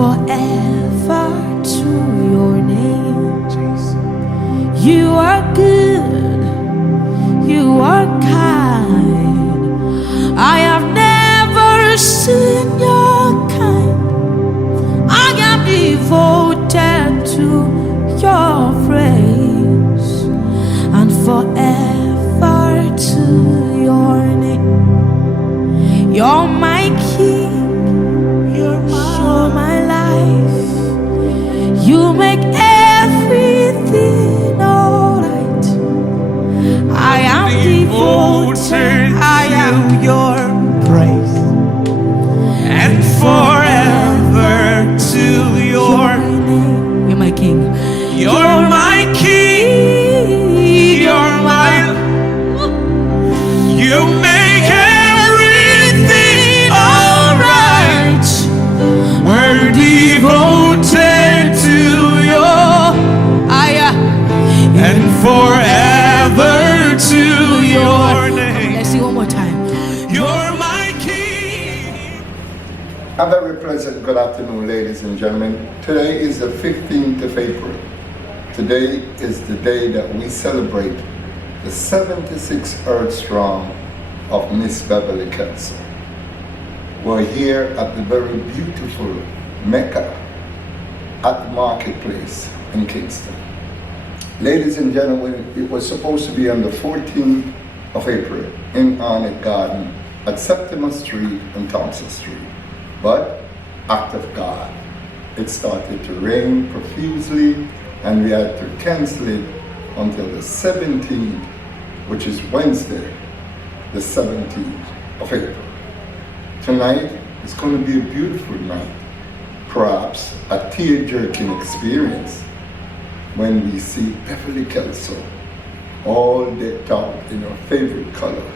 forever to your name. You are good, you are kind. I have never seen your kind. I am devoted to your praise and forever to your name. You're my king, you're my life. You make everything alright. I am devoted, I am your praise and forever to your name. You're my king. You're my king. You're my. You make everything alright. We're devoted to your and forever to your name. Let's sing one more time. You're my king. A very pleasant good afternoon, ladies and gentlemen. Today is the 15th of April. Today is the day that we celebrate the 76th Earth Strong of Miss Beverley Kelso. We're here at the very beautiful Meca at the marketplace in Kingston. Ladies and gentlemen, it was supposed to be on the 14th of April in Arnett Garden at Septimus Street and Thompson Street. But, act of God, it started to rain profusely and we had to cancel it until the 17th, which is Wednesday, the 17th of April. Tonight is going to be a beautiful night, perhaps a tear-jerking experience when we see Beverley Kelso all decked out in her favorite color,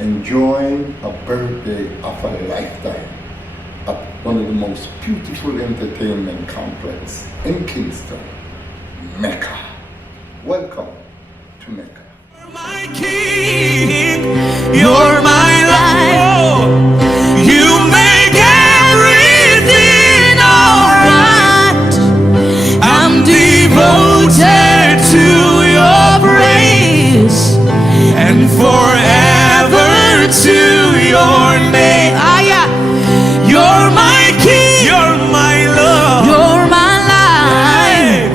enjoying a birthday of a lifetime at one of the most beautiful entertainment complex in Kingston, Meca. Welcome to Meca. You're my king, you're my life. You make everything alright. I'm devoted to your praise and forever to your name. You're my king, you're my love, You're my life.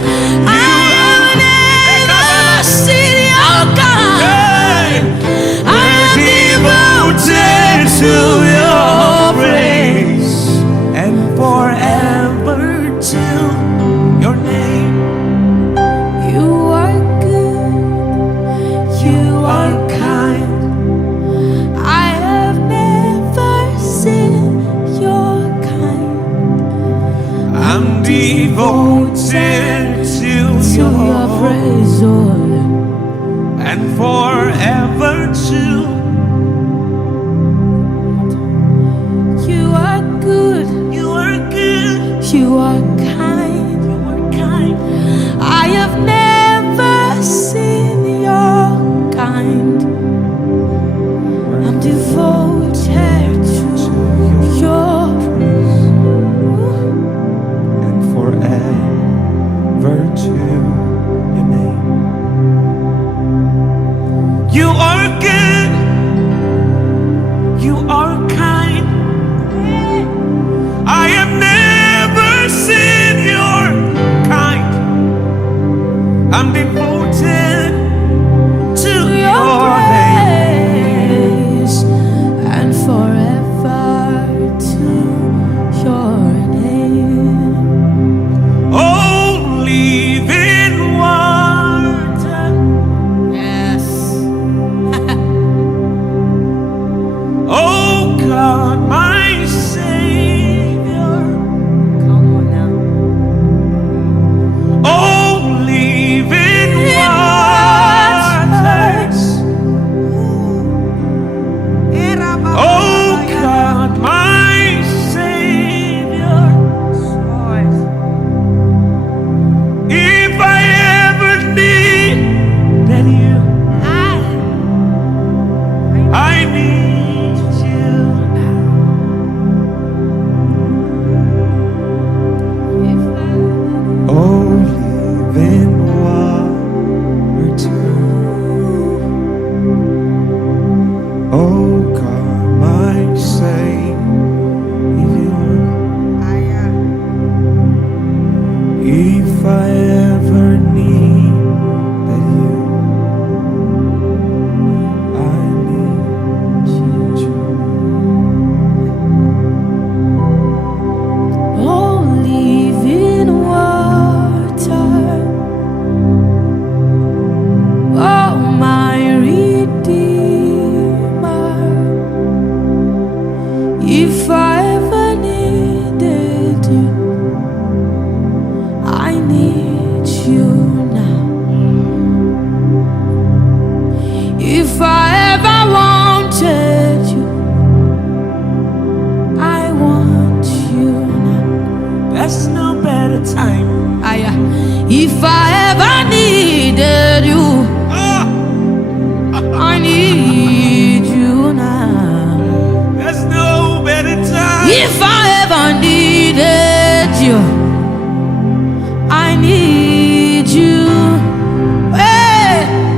I have never seen your kind. I am devoted to your praise and forever to your name. You are good, you are kind. I have never seen your kind. I'm devoted to To your praise, Lord. and forever to. You are good, You are good, you are kind. you are kind. I have never seen your kind. I'm devoted to your praise And forever to your name. You are good, There's no better time. If I ever needed you, I need you now. There's no better time. If I ever needed you, I need you. Hey.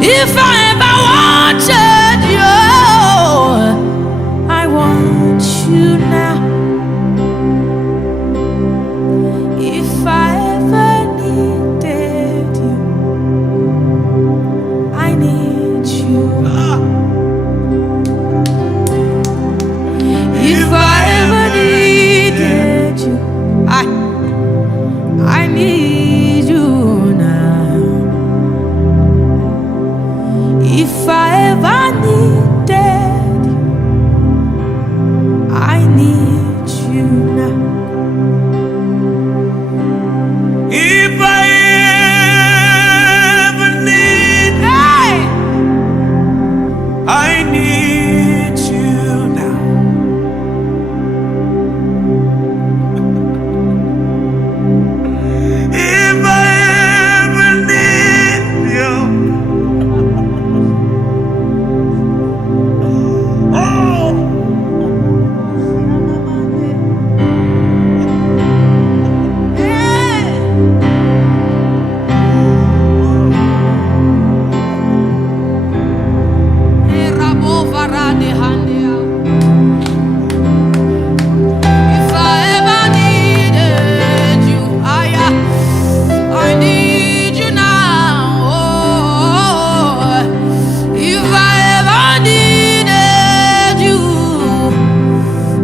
If I ever wanted you, I want you now. If I ever needed you, I need you. If I ever needed you, I need you now. If I ever needed you, I need you now. If I ever need, I need you now. If I ever need you, oh, If I ever needed you, I need you now. Oh, if I ever needed you,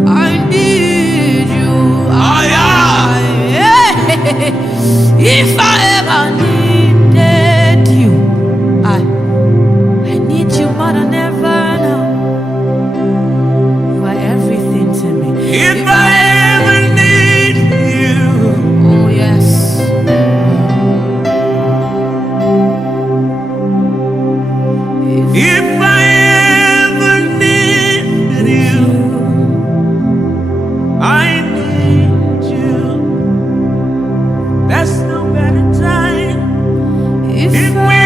I need you. If I ever needed you, I need you more than ever now. You are everything to me. if I ever need you, Oh yes. if I ever need you, I need you. There's no better time. If If I we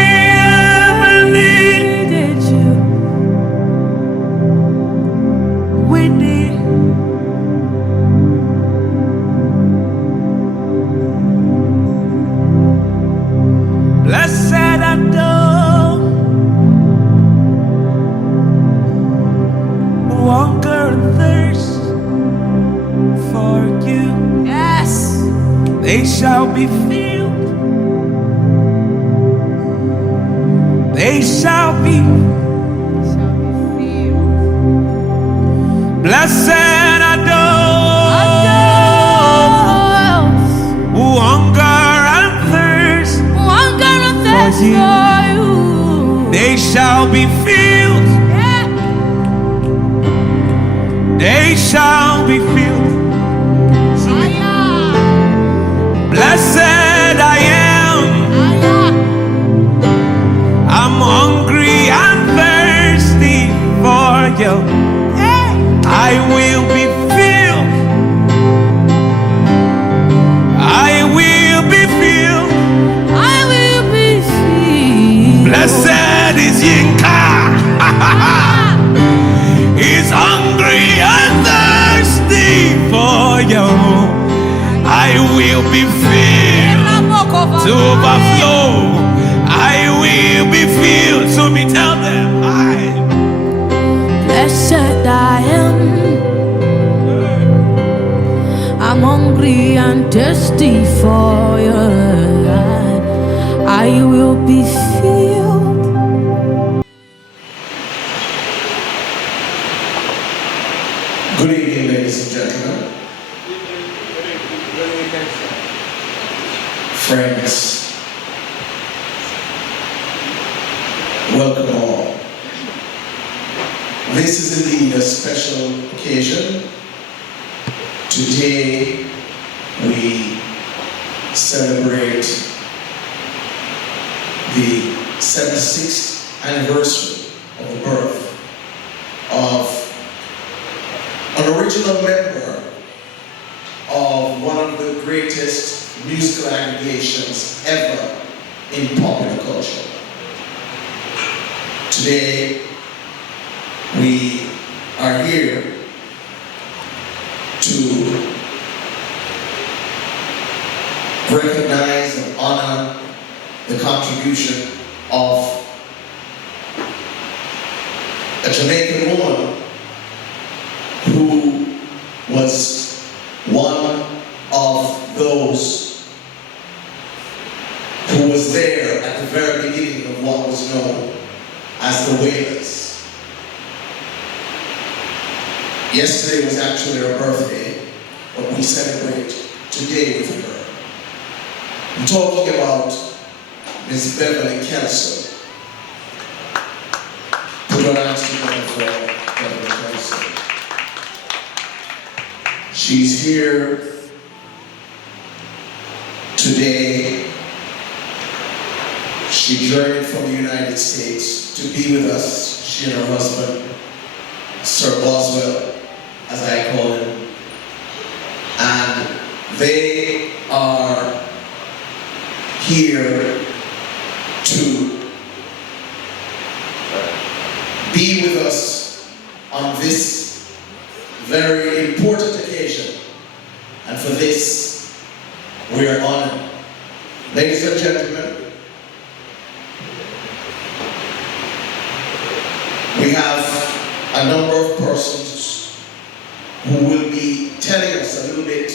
ever need, needed you, we need. Blessed adore, who hunger and thirst for you. yes. They shall be filled. They shall be. Blessed adore, who hunger and thirst. Hunger and thirst you. for you. They shall be filled. Yeah. They shall be filled. Blessed I am. I'm hungry and thirsty for you. I will be filled. I will be filled. I will be free. Blessed is Yinka. He's hungry and thirsty for you. I will be filled to overflow. I will be filled. So me tell them, Blessed I am. I'm hungry and thirsty for you. I will be filled. Good evening, ladies and gentlemen, friends, welcome all. This is indeed a special occasion. Today we celebrate the 76th anniversary of the birth of an original member of one of the greatest musical aggregations ever in popular culture. Today, we are here to recognize and honor the contribution of a Jamaican woman who was one of those who was there at the very beginning of what was known as the Wailers. Yesterday was actually her birthday, but we celebrate today with her. I'm talking about Miss Beverley Kelso. Put our hands together for Beverley Kelso. She's here today. She journeyed from the United States to be with us. She and her husband, Sir Boswell, as I call him. And they are here to be with us on this very important occasion. And for this, we are honored. Ladies and gentlemen, we have a number of persons who will be telling us a little bit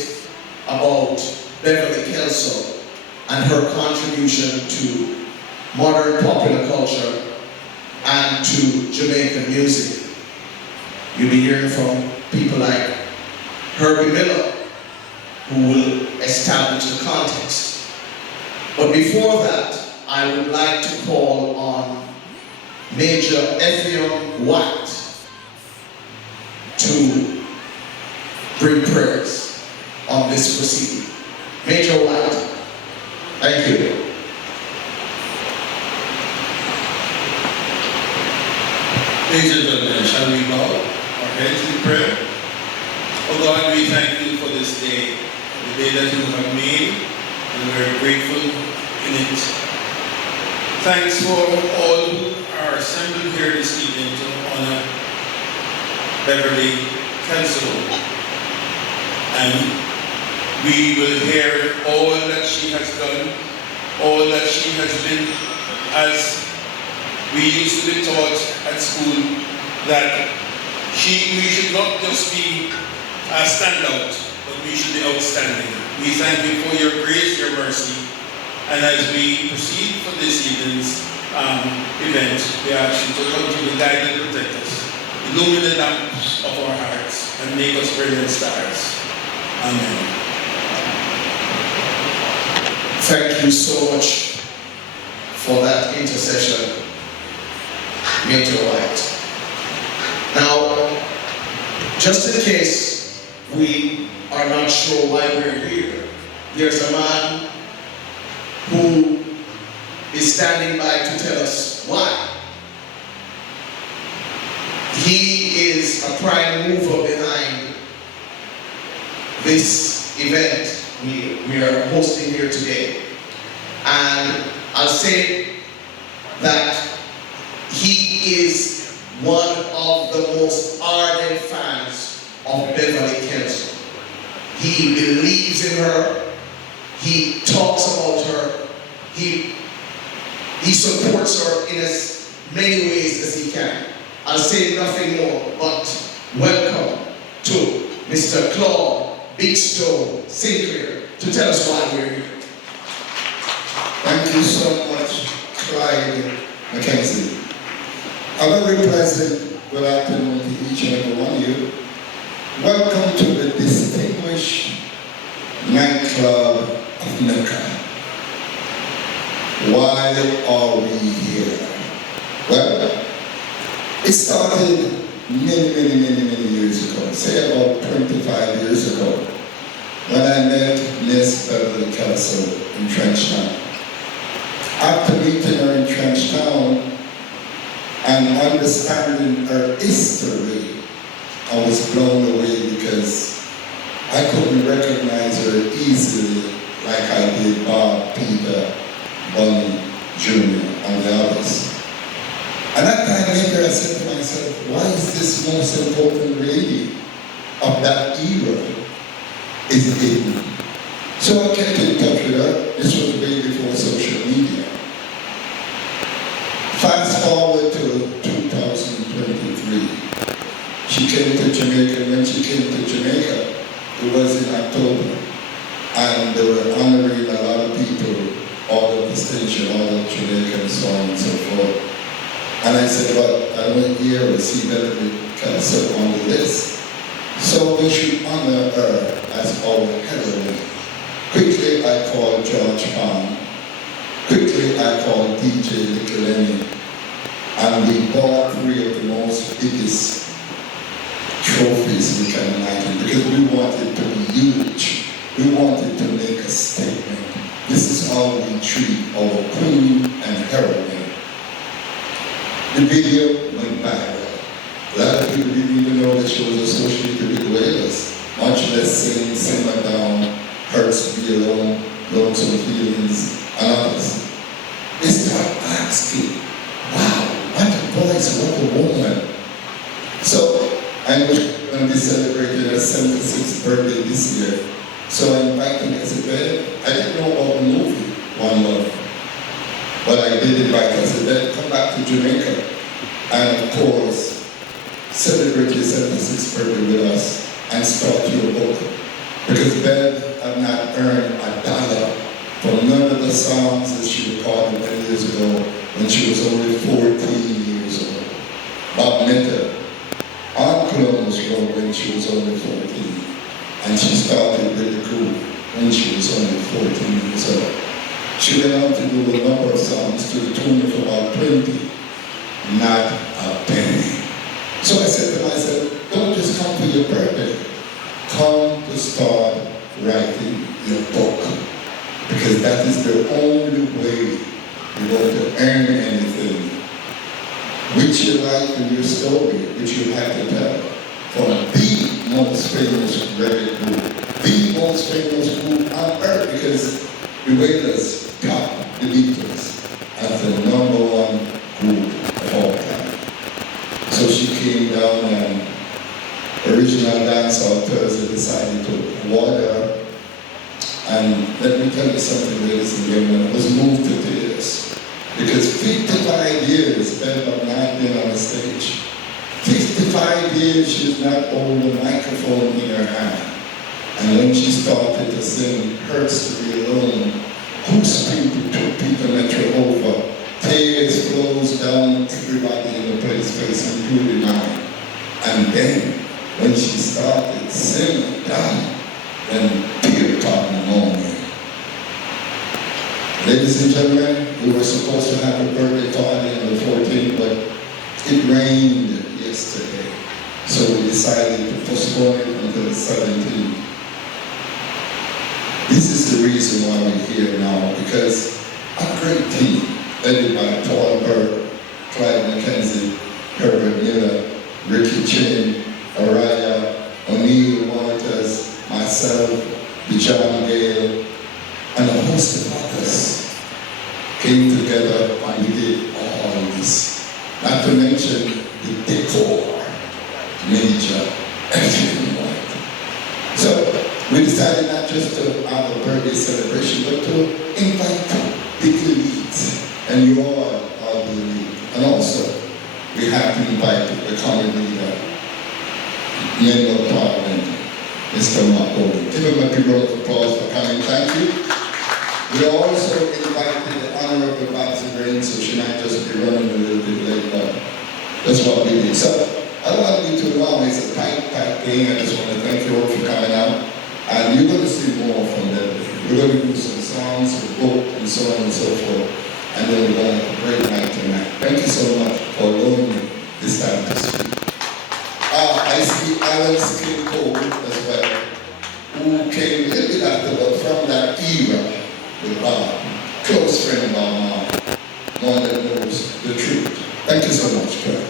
about Beverley Kelso and her contribution to modern popular culture and to Jamaican music. You'll be hearing from people like Herbie Miller, who will establish the context. But before that, I would like to call on Major Ephraim White to bring prayers on this proceeding. Major White, thank you. Ladies and gentlemen, shall we bow our heads in prayer? Oh God, we thank you for this day, the day that you have made, and we are grateful in it. Thanks for all who are assembled here this evening to honor Beverley Kelso. And we will hear all that she has done, all that she has been, as we used to be taught at school, that we should not just be a standout, but we should be outstanding. We thank you for your grace, your mercy, and as we proceed for this evening's event, we ask you to continue to guide and protect us, illumine the lamps of our hearts, and make us brilliant stars. Amen. Thank you so much for that intercession, Major White. Now, just in case we are not sure why we're here, there's a man who is standing by to tell us why. He is a prime mover behind this event we are hosting here today. And I'll say that he is one of the most ardent fans of Beverley Kelso. He believes in her, he talks about her, he supports her in as many ways as he can. I'll say nothing more, but welcome to Mr. Claude Big Stone Sinclair to tell us why we're here. Thank you so much, Clyde Mackenzie. A very pleasant good afternoon to each and every one of you. Welcome to the distinguished nightclub of Meca. Why are we here? Well, it started many years ago, say about 25 years ago, when I met Miss Beverley Kelso in Trenchtown. After meeting her in Trenchtown and understanding her history, I was blown away because I I couldn't recognize her easily like I did Bob, Peter, Bunny, Jr., and the others. And that time later I said to myself, why is this most important lady of that era is hidden? So I kept in touch with her. This was way before social media. Fast forward to 2023. She came to Jamaica, and when she came to Jamaica, it was in October. And they were honoring a lot of people, all of the station, all of Jamaica, and so on and so forth. And I said, well, I don't hear or see Beverley Kelso on the list. So we should honor her as our heroine. Quickly I called George Palm. Quickly I called DJ Nicolini. And we bought 3 of the most biggest trophies we can imagine because we wanted to be huge. We wanted to make a statement. This is how we treat our queen and heroine. The video went viral. A lot of people didn't even know that she was associated with whalers, much less saying Simmer Down, Hurts to be alone, Lonesome Feelings, and others. They start asking, wow, what a voice, what a woman. So I'm going to be celebrating her 76th birthday this year. So I invited her. I said, "Babe, I didn't know about the movie, One Love. But I did invite her. I said, "Babe, come back to Jamaica. And of course, celebrate your 76th birthday with us and start your book." Because Bev had not earned $1 from none of the songs that she recorded many years ago when she was only 14 years old. Bob Meca on Columbus Road when she was only 14. And she started with the group when she was only 14 years old. She went on to do a number of songs to the tune of about 20, not a penny. So I said to myself, don't just come for your birthday, come to start writing your book. Because that is the only way you're going to earn anything. Which your life and your story, which you have to tell. From the most famous reggae group, the most famous group on earth, because the Wailers topped the Beatles as the #1 group of all time. So she came down and original dancehall Thursday decided to water. And let me tell you something, ladies and gentlemen, I was moved to tears. Because 55 years Bev had not been on the stage. 55 years she's not holding a microphone in her hand. And when she started to sing Hurts to be Alone, Who's People took Peter Metro over, tears flows down everybody in the place face, including mine. And then when she started singing down, then tear caught my moment. Ladies and gentlemen, we were supposed to have a birthday party on the 14th, but it rained yesterday. So we decided to postpone it until the 17th. This is the reason why we're here now, because a great team, led by Paul Burke, Clyde McKenzie, Herbert Miller, Ricky Chin, Araya, O'Neill Waters, myself, John Gale, and a host of others came together and we did all this. Not to mention the decor, major, everything white. So we decided not just to have a birthday celebration, but to invite big leads, and you all are the lead. And also, we have to invite the common leader, Member of Parliament, Mr. Mark Owen. Give him a big round of applause for coming. Thank you. We also invited the Honorable Babsy Green, so she might just be running a little bit late, but that's what we did. So I don't want to be too long. It's a tight thing. I just want to thank you all for coming out. And you're going to see more from them. We're going to do some songs, a book, and so on and so forth. And then we're going to have a great night tonight. Thank you so much for allowing me this time to speak. I see Alan Skin Cole as well, who came a little bit after, but from that era with Bob, close friend of our mom, one that knows the truth. Thank you so much, Craig.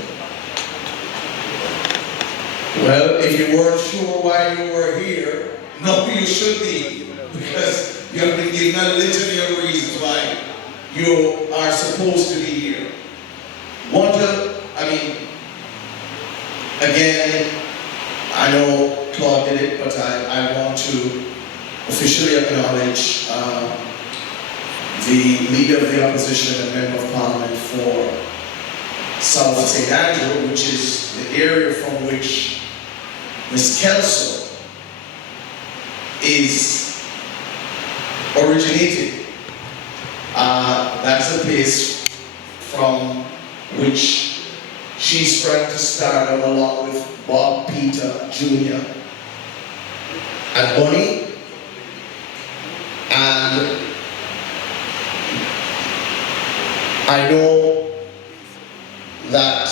Well, if you weren't sure why you were here, No, you should be, because you have been given a litany of reasons why you are supposed to be here. Again, I know Claude did it, but I want to officially acknowledge the leader of the opposition and member of parliament for South St. Andrew, which is the area from which Ms. Kelso is originated. That's the place from which she sprang to stardom along with Bob, Peter, Jr. and Bonnie. And I know that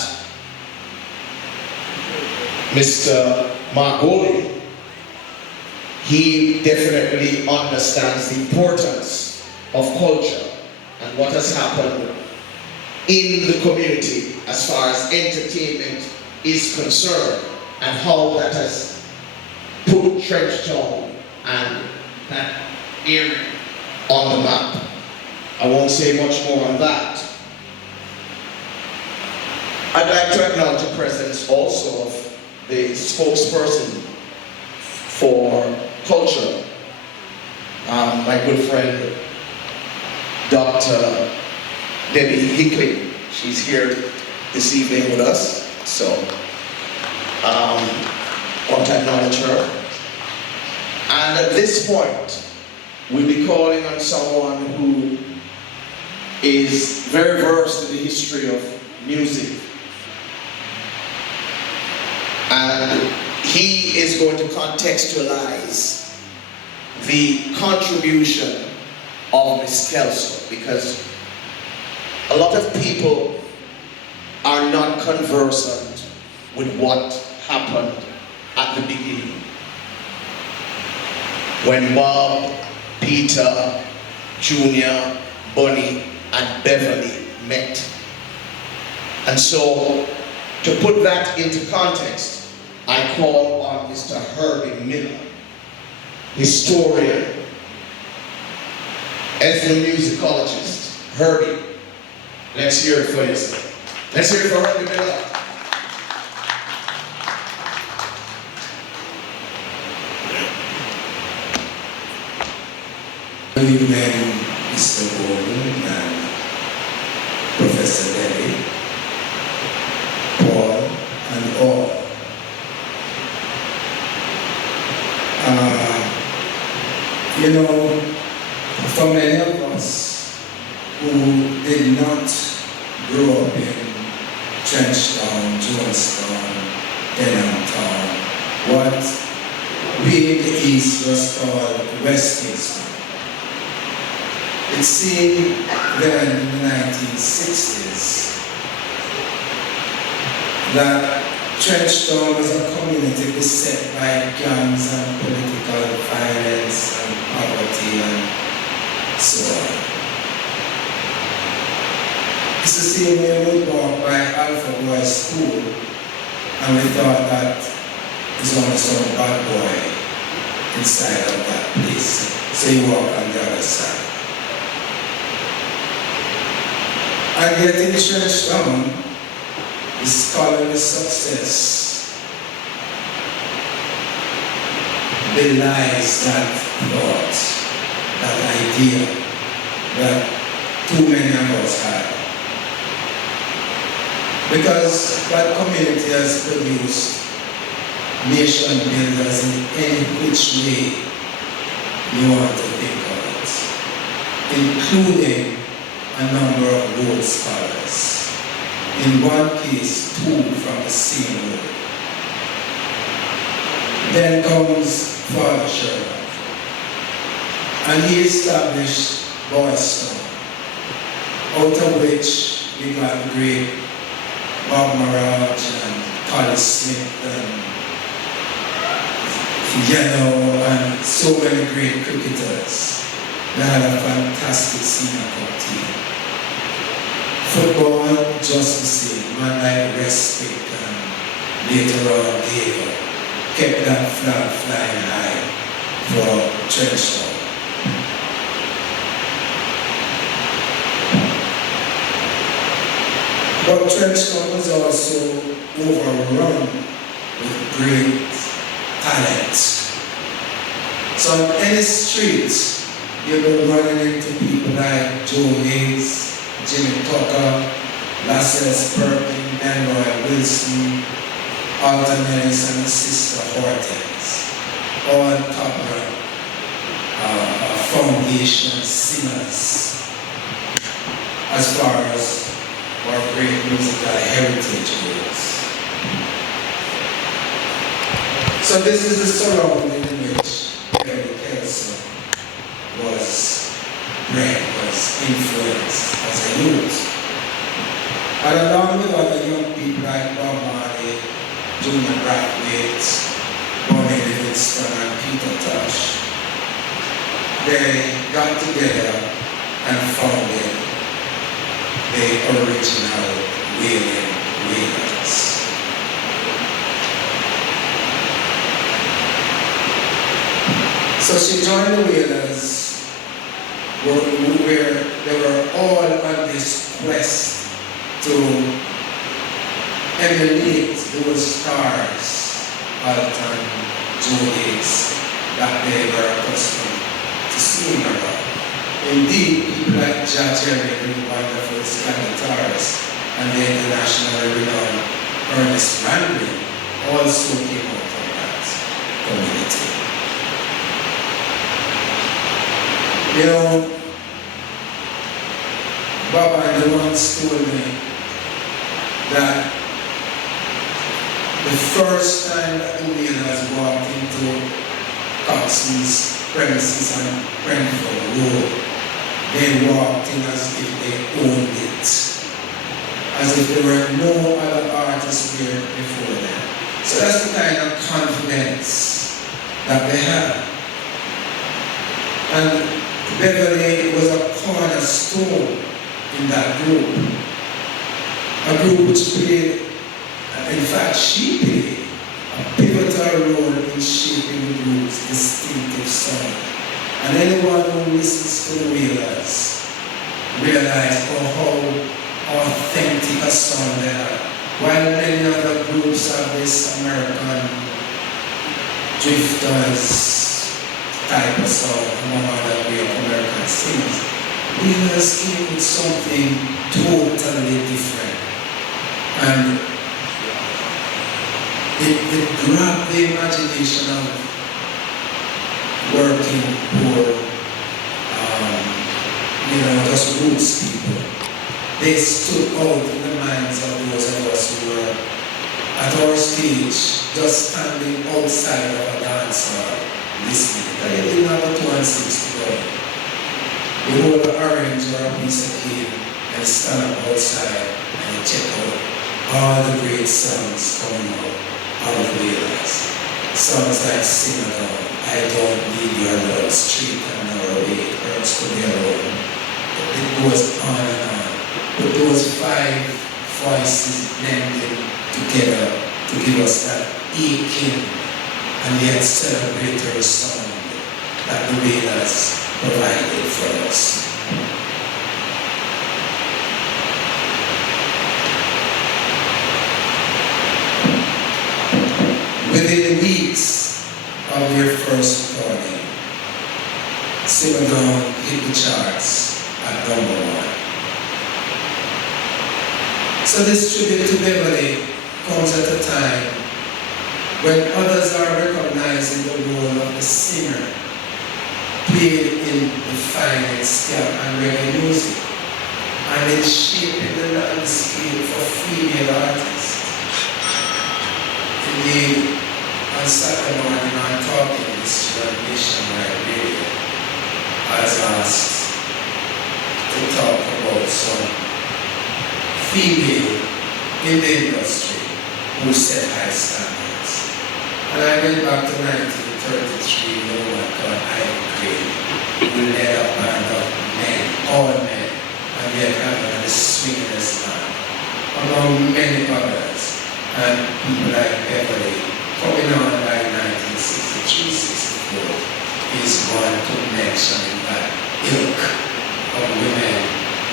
Mr. Margoli, he definitely understands the importance of culture and what has happened in the community as far as entertainment is concerned, and how that has put Trenchtown and that area on the map. I won't say much more on that. I'd like to acknowledge the presence also of the spokesperson for culture, my good friend, Dr. Debbie Hickley. She's here this evening with us, so I want to acknowledge her. And at this point, we'll be calling on someone who is very versed in the history of music. And he is going to contextualize the contribution of Miss Kelso, because a lot of people are not conversant with what happened at the beginning. When Bob, Peter, Jr., Bonnie, and Beverley met. And so, to put that into context, I call on Mr. Herbie Miller, historian, ethnomusicologist. Herbie, let's hear it for you. Let's hear it for Herbie Miller. Good evening, Mr. Gordon and Professor Debbie, Paul, and all. You know, for many of us who did not grow up in Trenchtown, Jonestown, Denhamtown, what we in the East was called West Kingston. It seemed then in the 1960s that Trenchtown was a community beset by gangs and political violence and poverty and so on. It's the same way we walked by Alpha Boys School and we thought that there's only some bad boy inside of that place. So you walk on the other side. And yet in Trenchtown, the scholarly success belies that thought, that idea that too many of us have. Because that community has produced nation builders in any which way you want to think of it, including a number of Rhodes scholars. In one case, 2 from the same road. Then comes Father Sherlock, and he established Boystown, out of which we got the great Bob Maraj and Collie Smith and Yellow and so many great cricketers. They had a fantastic senior cup team. Football, just the same, man like Respect and later on Dale kept that flag flying high for Trenchtown. But Trenchtown was also overrun with great talent. So on any street, you'll be running into people like Joe Hayes, Jimmy Tucker, Lascelles Perkins, Nanroy Wilson, Alton Ellis, and Sister Hortense, all top foundation singers as far as our great musical heritage goes. So this is the surrounding in which Kelso was bred, was influenced as a youth. And along with other young people like Bob Marley, Junior Brathwaite, Bonnie Livingston, and Peter Tosh, they got together and founded the original Wailing Wailers. So she joined the Wailers, where they were all on this quest to emulate those stars, Alton, Joe Hayes, that they were accustomed to seeing around. Indeed, people like Jack Jerry, the wonderful sky guitarist, and the internationally renowned Ernest Randlin also came out of that community. You know, Bob and once told me that the first time that the Wailers walked into Coxon's premises on Brentford Road, they walked in as if they owned it, as if there were no other artists there before them. So that's the kind of confidence that they had. And Beverley was a cornerstone in that group. A group which played, in fact, she played a pivotal role in shaping the group's distinctive sound. And anyone who listens to the Wailers realize how authentic a sound they are. While many other groups have this American drifters type of sound, among other great American singers, Wailers came with something totally different. And it grabbed the imagination of working poor, just roots people. They stood out in the minds of those of us who were at our stage, just standing outside of a dance hall, listening. They didn't have a 2 and 6 to go. You hold an orange or a piece of cake and stand up outside and check out all the great songs coming out of the Wailers. Songs like Sing Along, I Don't Need Your Love, Street and Narrow Way, Hurts to Be Alone. It goes on and on. But those 5 voices blended together to give us that aching and yet celebratory sound that the Wailers provided for us. Within weeks of their first recording, Sing Along hit the charts at #1. So this tribute to Beverley comes at a time when others are recognizing the role of the singer played in defining ska and reggae music and in shaping the landscape for female artists. Indeed, on Saturday morning I'm talking this to Nationwide Radio, I was asked to talk about some female in the industry who set high standards. And I went back to 1933, a woman called Ivy Craig, who led a band of men, all men, and yet having a swingless man, among many others, and people like Beverley, coming on by 1963-64, mentioning that ilk of women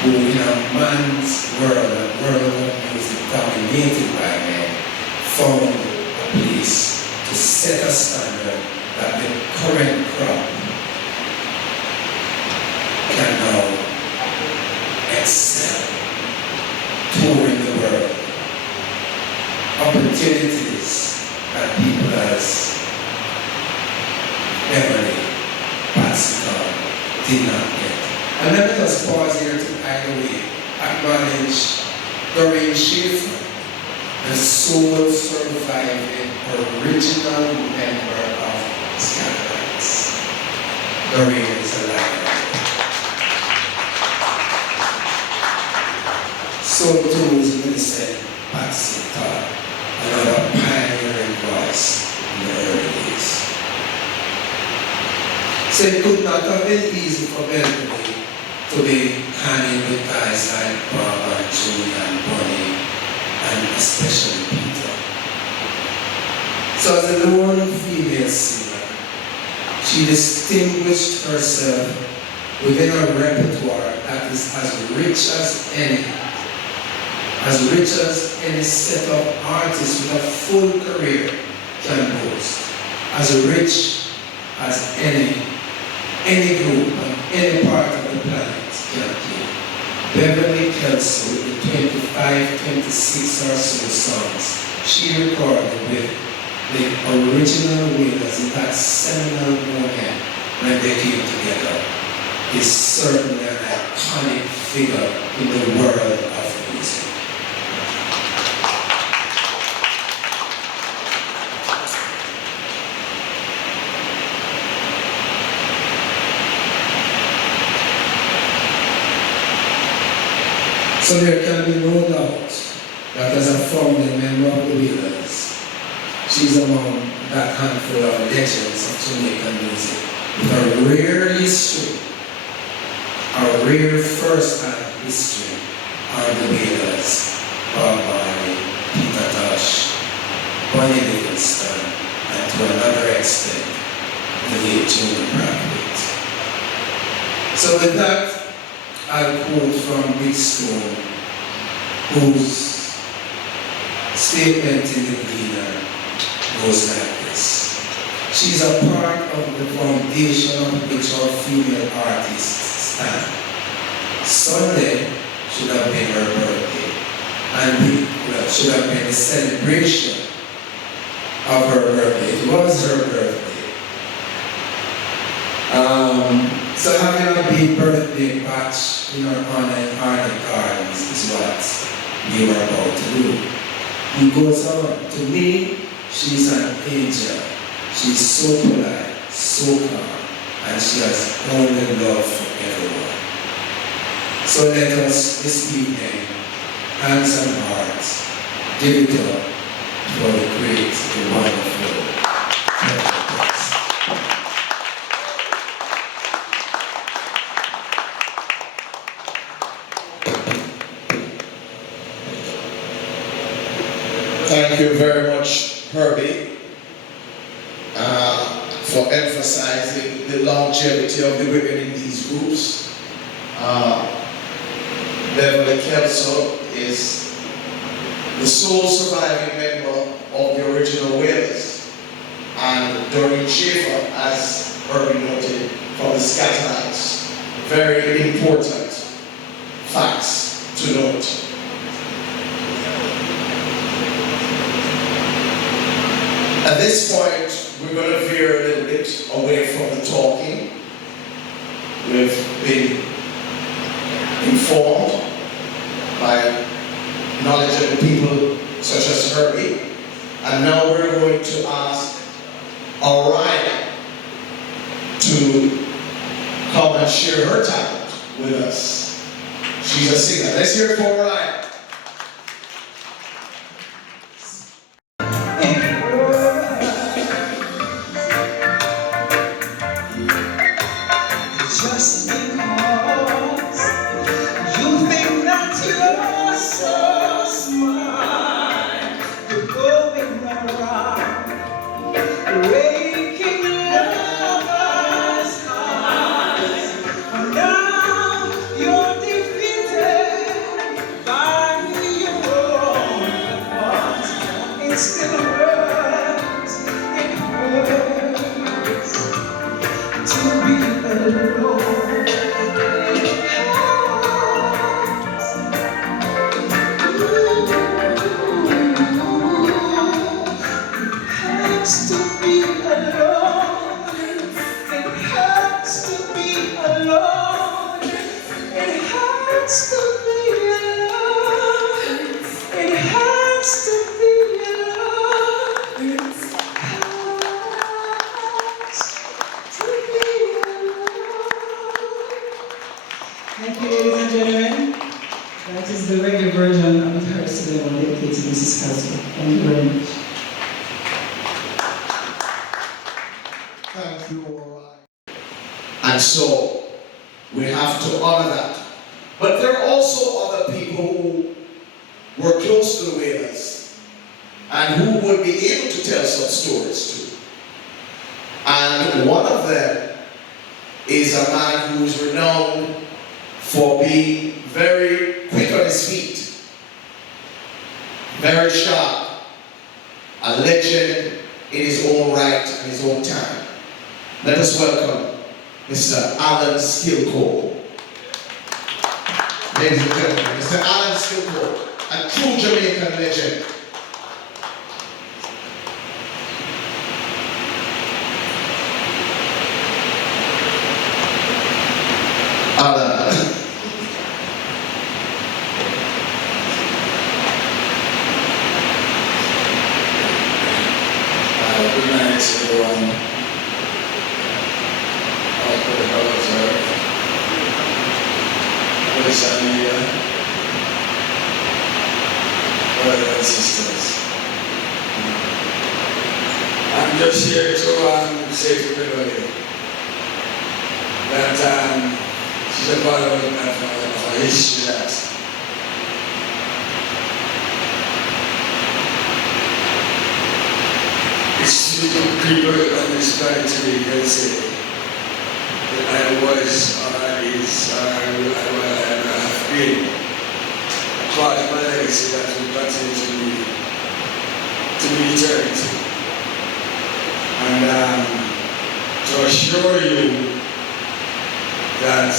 who in a man's world, a world of music dominated by men, found a place to set a standard that the current crop can now excel, touring the world. Opportunities that people as Beverley, did not get. And let us pause here to either acknowledge Doreen Schaefer, the sole surviving original member of Scatterlights. Doreen is alive. So too is Millicent Patsy Todd, another pioneering voice in the early days. So it could not have been easy for Beverley to be hanging with guys like Bob and Julie and Bonnie, and especially Peter. So as a lone female singer, she distinguished herself within a repertoire that is as rich as any set of artists with a full career can boast, as rich as any group on any part of the planet can play. Beverley Kelso, with the 25, 26 or so songs she recorded with the original Wailers in that seminal moment when they came together, is certainly an iconic figure in the world of music. So there can be no doubt that as a founding member of the Wailers, she's among that handful of legends of Jamaican music with a rare history, a rare first-hand history on the Wailers, Bob Marley, Peter Tosh, Bonnie Livingston, and to another extent, the late Junior Brackett. So with that, I'll quote from Big Stone, whose statement in the Gleaner goes like this. She's a part of the foundation of which our female artists stand. Sunday should have been her birthday, and should have been a celebration of her birthday. It was her birthday. So having a big birthday batch in her honor in Arden Gardens is what we were about to do. He goes on, to me, she's an angel. She's so polite, so calm, and she has only love for everyone. So let us this evening, hands and hearts, give it up for the great, the wonderful Thank you very much, Herbie, for emphasizing the longevity of the women in these groups. Beverley Kelso is the sole surviving member of the original Wailers, and Doreen Schaefer, as Herbie noted, from the Scatterlights. Very important facts to note. At this point, we're going to veer a little bit away from the talking. We've been informed by knowledgeable people such as Herbie, and now we're going to ask Orion to come and share her talent with us. She's a singer. Let's hear it for Orion. Just because you think that you're so smart, you're going around breaking lovers' hearts. Thank you, ladies and gentlemen. That is the reggae version of the Harris Level dedicated to Mrs. Kelso. Thank you very much. Thank you, all right. And so, we have to honor that. But there are also other people who were close to the Wailers and who would be able to tell some stories too. And one of them is a man who is renowned for being very quick on his feet, very sharp, a legend in his own right and his own time. Let us welcome Mr. Alan Skillcore. Ladies and gentlemen, Mr. Alan Skillcore, a true Jamaican legend. Alan. Good night, everyone. I'll put it out there. Brothers and sisters. I'm just here to say to everybody that she's a part of a history that it's people on this planet today can say that I was or is or I have been a part of my legacy that will continue to be eternity. And to assure you that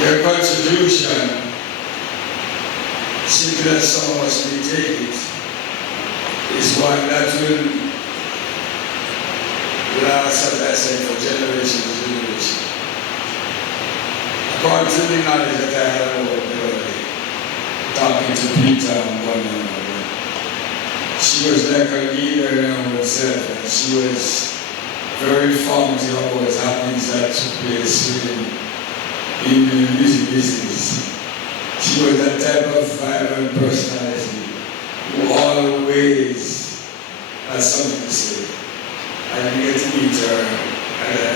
your contribution, simply as some of us may take it, is one that will last, as I said, for generations and generations. According to the knowledge that I have about Beverley, talking to Peter and one another, she was like a leader in herself, and she was very formative of what happenings that took place in the music business. She was that type of vibrant personality who always had something to say. I didn't get to meet her at the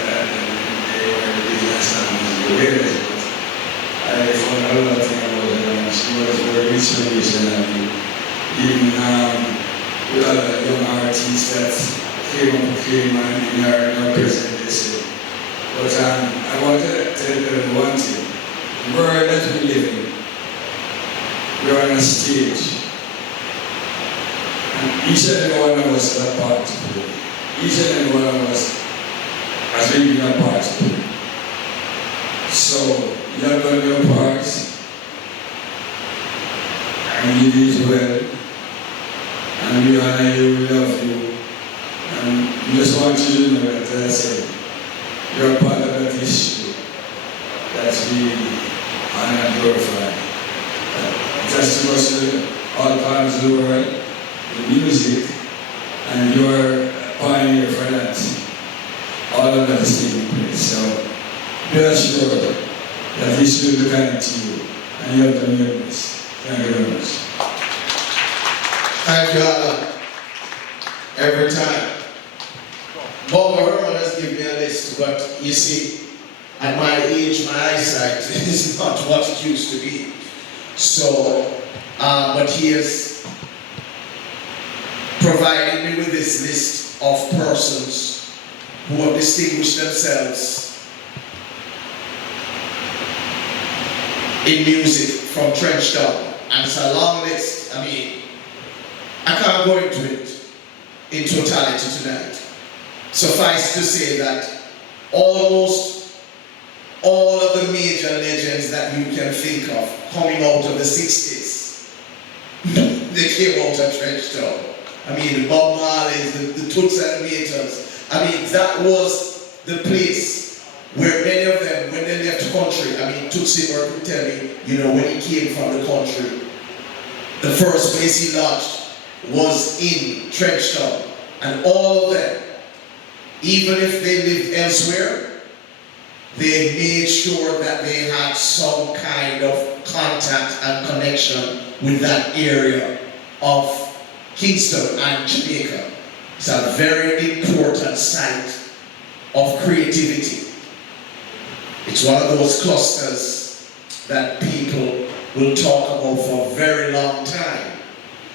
last time but I found a lot of things about her, and she was very inspirational. Even with other young artists that came in her present day. But I want to tell you one thing. The world that we live in, we're on a stage. And each and every one of us has a part to play. Each and every one of us has been given a part to play. So, you have done your part, and you did well. And we honor you, we love you. And we just want you to know that, as I said, you're part of that history that we honor and glorify. Just to us to all parts of the world, the music, and you're a pioneer for that. All of that is taking place. So be assured that history will be kind to you, and you have done your best. Thank you very much. Thank you, Alan. Every time. Bob Herman has given me a list, but you see, at my age, my eyesight is not what it used to be. So, but he has provided me with this list of persons who have distinguished themselves in music from Trench Down. And it's a long list. I mean, I can't go into it in totality tonight. suffice to say that almost all of the major legends that you can think of coming out of the 60s, they came out of Trenchtown. I mean, the Bob Marleys, the Toots and the Maytals. I mean, that was the place where many of them, when they left the country, I mean, Tootsie Burke would tell me, you know, when he came from the country, the first place he lodged was in Trenchtown. And all of them, even if they lived elsewhere, they made sure that they had some kind of contact and connection with that area of Kingston and Jamaica. It's a very important site of creativity. It's one of those clusters that people will talk about for a very long time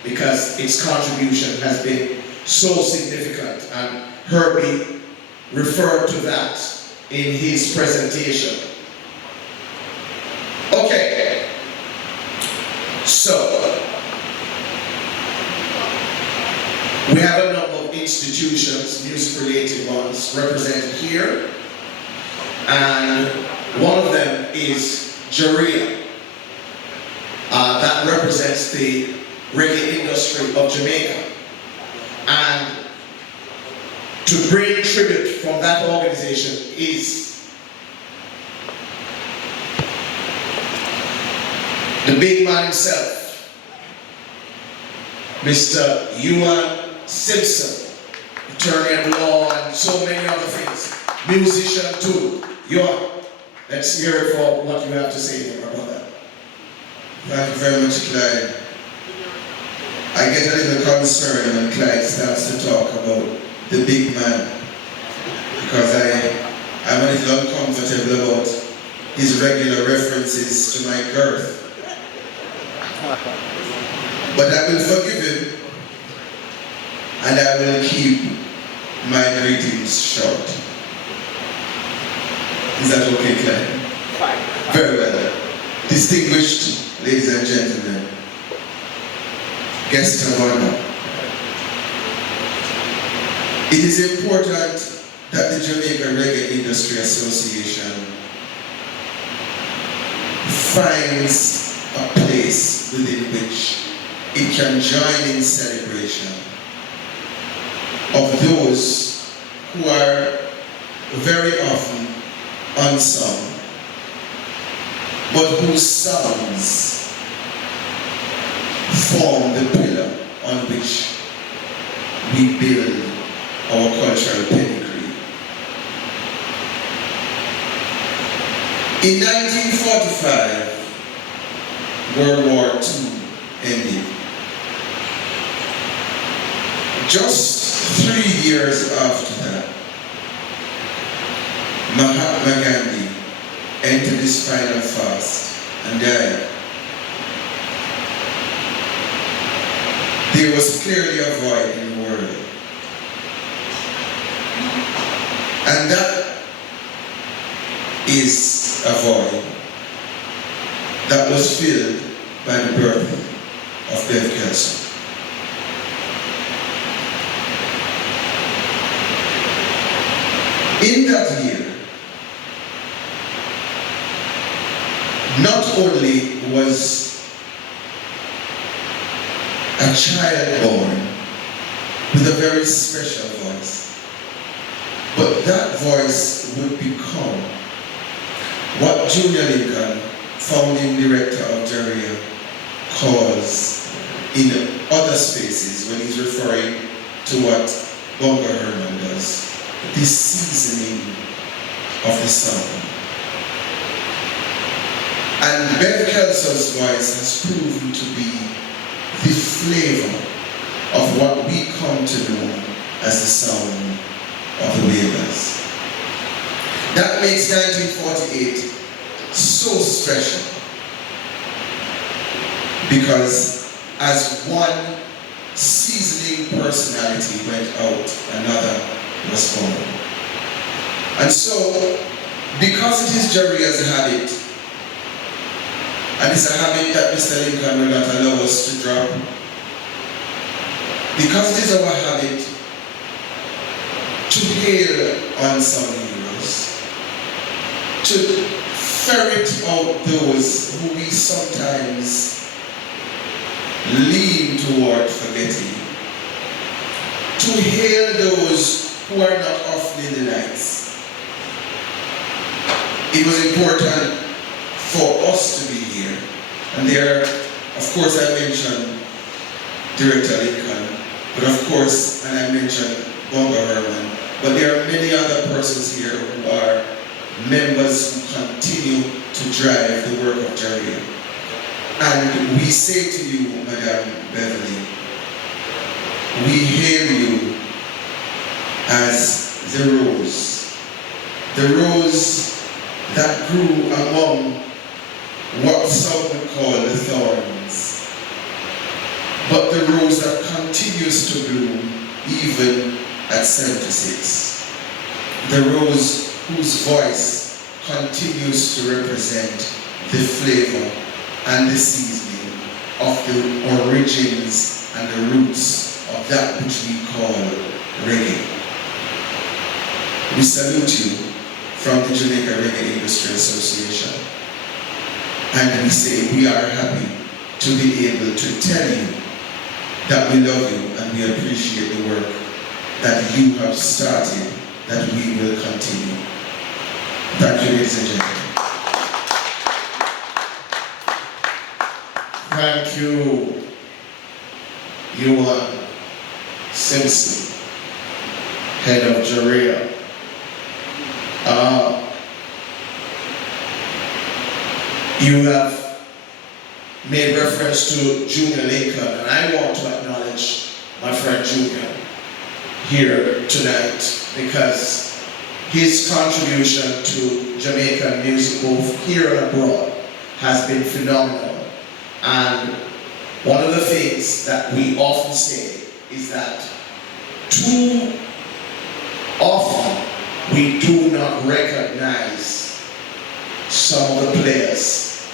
because its contribution has been so significant, and Herbie referred to that in his presentation. Okay, so we have a number of institutions, music-related ones, represented here, and one of them is Jaria. That represents the reggae industry of Jamaica. And to bring tribute from that organization is the big man himself, Mr. Ewan Simpson, attorney at law and so many other things, musician too. Ewan, let's hear it for what you have to say about that. Thank you very much, Clyde. I get a little concerned when Clyde starts to talk about the big man, because I'm a little uncomfortable about his regular references to my girth. But I will forgive him, and I will keep my greetings short. Is that okay, Clyde? Fine. Very well. Distinguished ladies and gentlemen, guests of honor, it is important that the Jamaica Reggae Industry Association finds a place within which it can join in celebration of those who are very often unsung, but whose songs form the pillar on which we build our cultural pedigree. In 1945, World War II ended. Just 3 years after that, Mahatma Gandhi entered his final fast and died. There was clearly a void in the world. And that is a void that was filled by the birth of Bev Kelso. In that year, not only was a child born with a very special voice, but that voice would become what Junior Lincoln, founding director of Jaria, calls in other spaces when he's referring to what Bongo Herman does, the seasoning of the sound. And Bev Kelso's voice has proven to be the flavor of what we come to know as the sound of the Wailers. That makes 1948 so special, because as one seasoning personality went out, another was born. And so, because it is Jaria's habit, and it's a habit that Mr. Lincoln will not allow us to drop, because it is our habit to hail unsung heroes, to ferret out those who we sometimes lean toward forgetting, to hail those who are not often in the lights. It was important for us to be here. And there, of course, I mentioned Director Lincoln, but of course, and I mentioned Bonga Herman, but there are many other persons here who are members who continue to drive the work of Jaria. And we say to you, Madam Beverley, we hail you as the rose that grew among what some would call the thorns, but the rose that continues to bloom even at 76. The rose whose voice continues to represent the flavor and the seasoning of the origins and the roots of that which we call reggae. We salute you from the Jamaica Reggae Industry Association, and we say we are happy to be able to tell you that we love you and we appreciate the work that you have started, that we will continue. Thank you, ladies and gentlemen. Thank you, Ewan Simpson, head of Jaria. You have made reference to Junior Lincoln, and I want to acknowledge my friend Junior here tonight because his contribution to Jamaican music, both here and abroad, has been phenomenal. And one of the things that we often say is that too often we do not recognize some of the players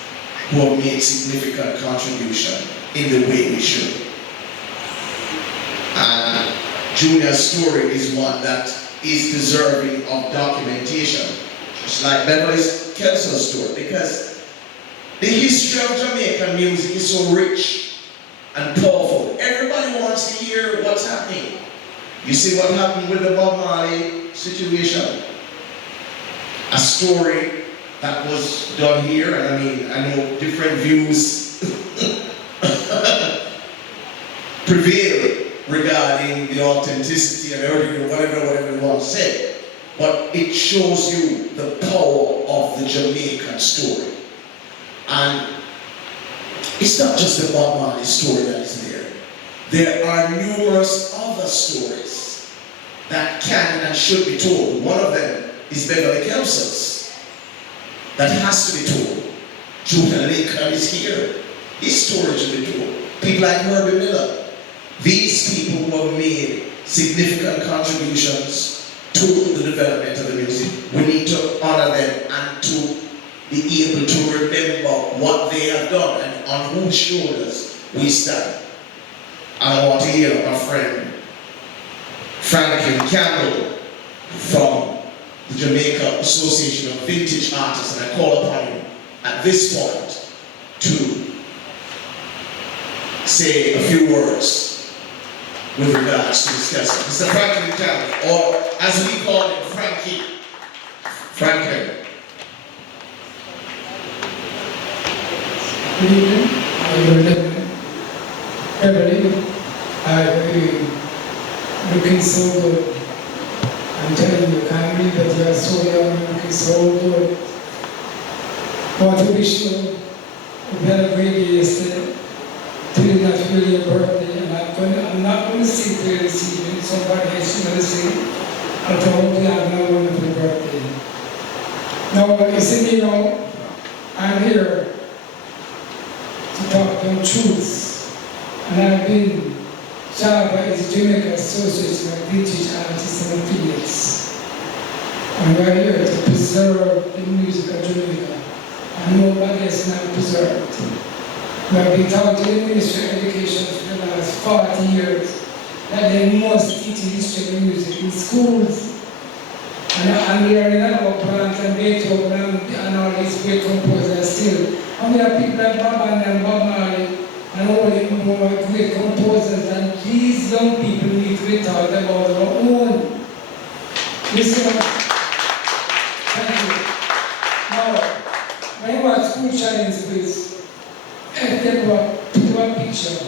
who have made significant contribution in the way we should. And Junior's story is one that is deserving of documentation, just like Beverley's Kelso story, because the history of Jamaican music is so rich and powerful. Everybody wants to hear what's happening. You see what happened with the Bob Marley situation? A story that was done here, and I mean, I know different views prevail regarding the authenticity and everything, whatever you want to say. But it shows you the power of the Jamaican story. And it's not just the Bob Marley story that is there. There are numerous other stories that can and should be told. One of them is Beverley Kelso's. That has to be told. Junior Lincoln is here. His story should be told. People like Herbie Miller. These people who have made significant contributions to the development of the music. We need to honor them and to be able to remember what they have done and on whose shoulders we stand. I want to hear my friend Franklin Campbell from the Jamaica Association of Vintage Artists, and I call upon him at this point to say a few words with regards to this guest. Mr. Franklin Campbell, or as we call him, Frankie. Franklin. Good evening. Beverley, looking so good. I'm telling you, can't believe that you are so young, looking so good. Want to wish you we had a great day yesterday. Today is not really a birthday, and I'm not going to sing to you this evening. Somebody else is going to sing. But I hope you have a wonderful birthday. Now, you see, I'm here to talk on truths, and I've been charged by the Jamaica Association of Vintage Artists and Affiliates. And we're here to preserve the music of Jamaica, and nobody is not preserved. We have been taught in the Ministry of Education for the last 40 years that they must teach the history of music in schools and learning about plants and Beethoven and all these great composers still. And we have people like Bob and Bob Marley and all the more great composers, and these young people need to be taught about their own. Listen, thank you. Now, when you watch School Challenge Quiz, if they put a picture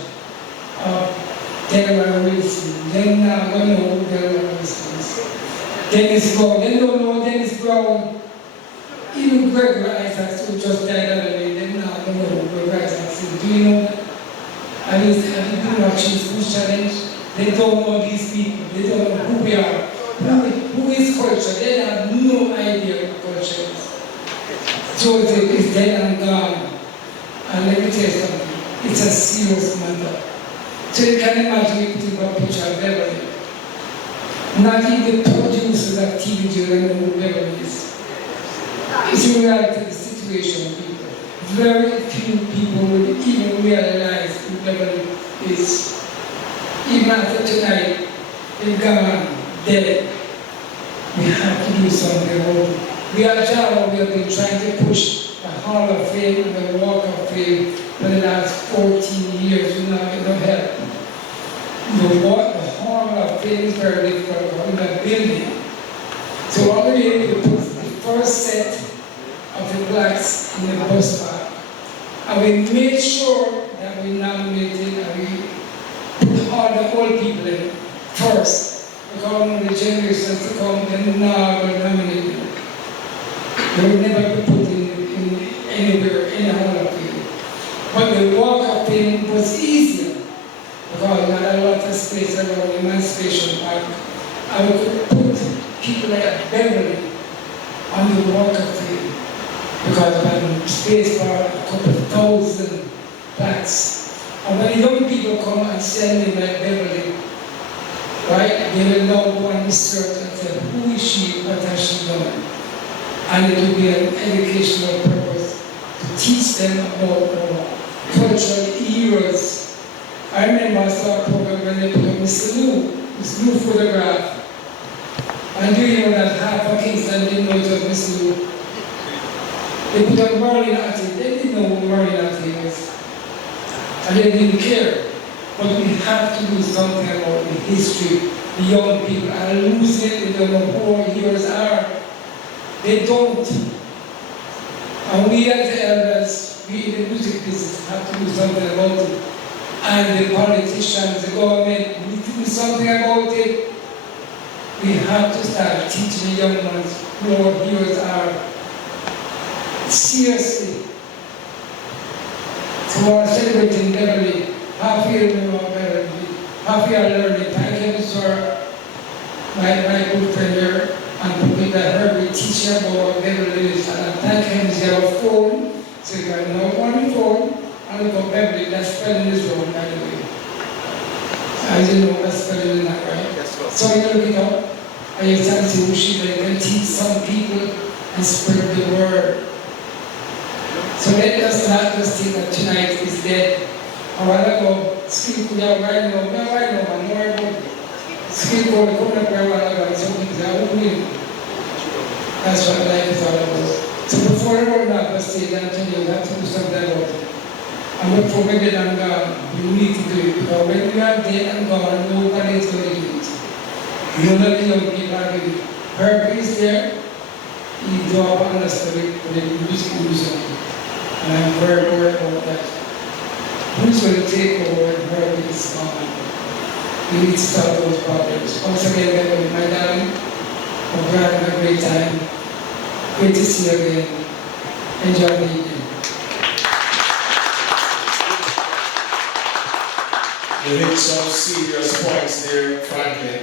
of Delaware Wilson, then now we know who Delaware Wilson is. Dennis Brown, they don't know Dennis Brown. Even Gregory Isaacs, who just died the other day, they now don't know who Gregory Isaacs is. Do you know that? And have you been watching School Challenge? They don't know these people. They don't know who we are. Who is culture? They have no idea what culture is. Joseph is dead and gone. And let me tell you something. It's a serious matter. So you can imagine you put a picture of Beverley. Not even the producers of TV children know who Beverley is. It's a reality of the situation, people. Very few people will even realize who Beverley is. Even after tonight, they're gone, dead. We have to do something about it. We have been trying to push the Hall of Fame and the Walk of Fame for the last 14 years. We not get no help. The Hall of Fame is very difficult in the building. So what we did, we put the first set of the blacks in the bus park. And we made sure that we nominated and we put all the old people in first. Because when the generations to come, then now we're nominated. They will never be put in anywhere, in a Hall of Fame. But the Walk of Fame was easier because we had a lot of space around the Emancipation Park. And we could put people like Beverley on the Walk of Fame because we had space for a couple of thousand plaques. And when young people come and see a name like Beverley, right, they will now go and research and say, who is she, what has she done? And it will be an educational purpose to teach them about cultural eras. I remember I saw a program when they put up Mr. Lou photograph. And do you know that half of Kingston didn't know it was Mr. Lou? They put up Marlene Atty. They didn't know who Marlene Atty was. And they didn't care. But we have to do something about the history. The young people are losing it. They don't know who our heroes are. They don't. And we as the elders, we in the music business have to do something about it. And the politicians, the government, we need to do something about it. We have to start teaching the young ones who our heroes are. Seriously. So we're celebrating Beverley. Half year we know Beverley. Half year learning. Thank you, sir. My good friend here. And people that heard me teach you about Beverley is, and I thank him, he have a phone, so you can know on the phone, and look up Beverley, that spelling is wrong, by the way. I didn't know that spelling is not right. Yes, so you look it up, and you can see who she is, you can teach some people and spread the word. So let us not just think that tonight is dead. I want to go, speak with your right now, no right now, no right now. Skill code, come up where I got something that would win. That's what life is all about. So before I run off the stage, I'm telling you, you have to do something about it. And before we get and gone, you need to do it. Because when you are dead and gone, nobody is going to do it. You know the young people are doing it. Herbie is there, he do have understanding for the music museum. And I'm very worried about that. Who's going to take over when Herbie is gone? We need to solve those problems. Once again, Beverley, my darling, we're having a great time. Great to see you again. Enjoy the evening. You hit some serious points there, Franklin.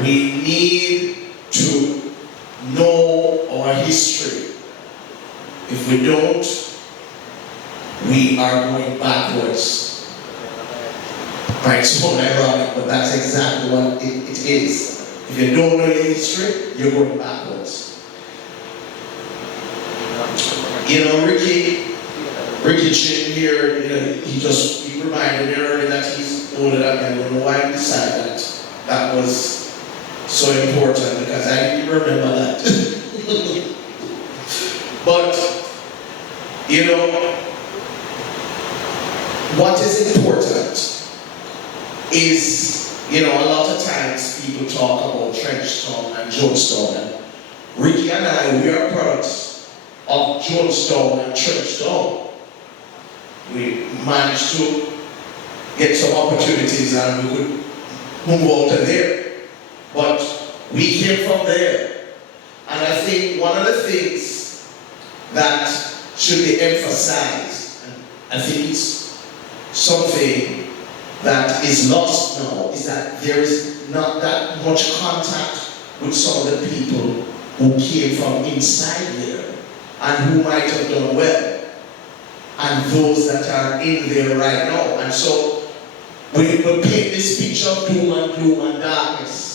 We need to know our history. If we don't, we are going backwards. Right, so ironic, but that's exactly what it is. If you don't know your history, you're going backwards. You know, Ricky Chin here, you know, he reminded me earlier that he's older than me. I don't know why he decided that was so important because I didn't remember that. But, you know, what is important is, you know, a lot of times people talk about Trenchtown and Jonestown. Ricky and I, we are products of Jonestown and Trenchtown. We managed to get some opportunities and we could move out of there. But we came from there. And I think one of the things that should be emphasized, and I think it's something that is lost now, is that there is not that much contact with some of the people who came from inside there and who might have done well, and those that are in there right now. And so we paint this picture of doom and gloom and darkness.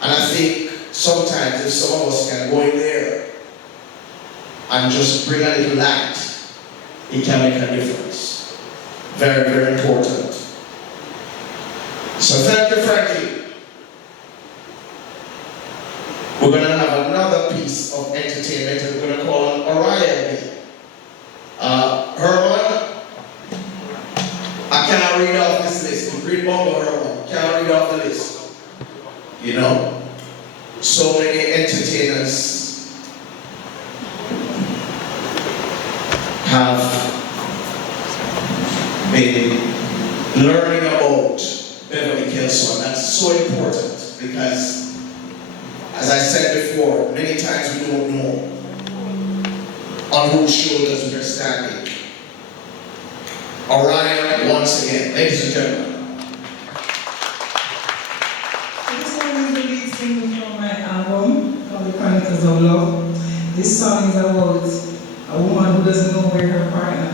And I think sometimes if some of us can go in there and just bring a little light, it can make a difference. Very, very important. So thank you, Frankie. We're going to have another piece of entertainment and we're going to call on Orion again. Herman, I can't read off this list. Read Bumble, Herman. Can't read off the list. You know, so many entertainers have been learning about Beverley Kelso, and that's so important because, as I said before, many times we don't know on whose shoulders we're standing. Orion, once again, ladies and gentlemen. This song is the lead single from my album called The Chronicles of Love. This song is about a woman who doesn't know where her partner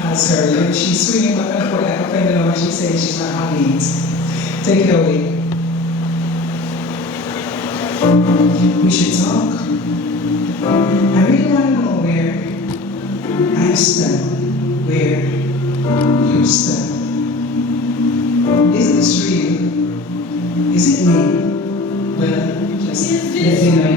has her. Like she's swinging back and forth like a pendulum and she's saying she's not having it. Take it away. We should talk. I really want to know where I stand, where you stand. Is this real? Is it me? Well, just let me know.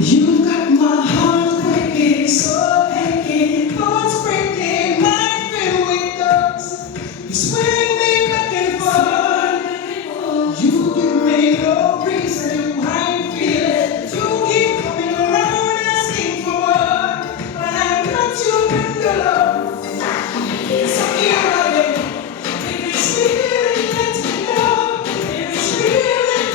You've got my heart breaking, so aching, heart's breaking, mind filled with doubts. You swing me back and forth. You give me no reason to hide feeling. You keep coming around asking for more, but I'm not your pendulum. So here I am. If it's real, let me know. If it's real, let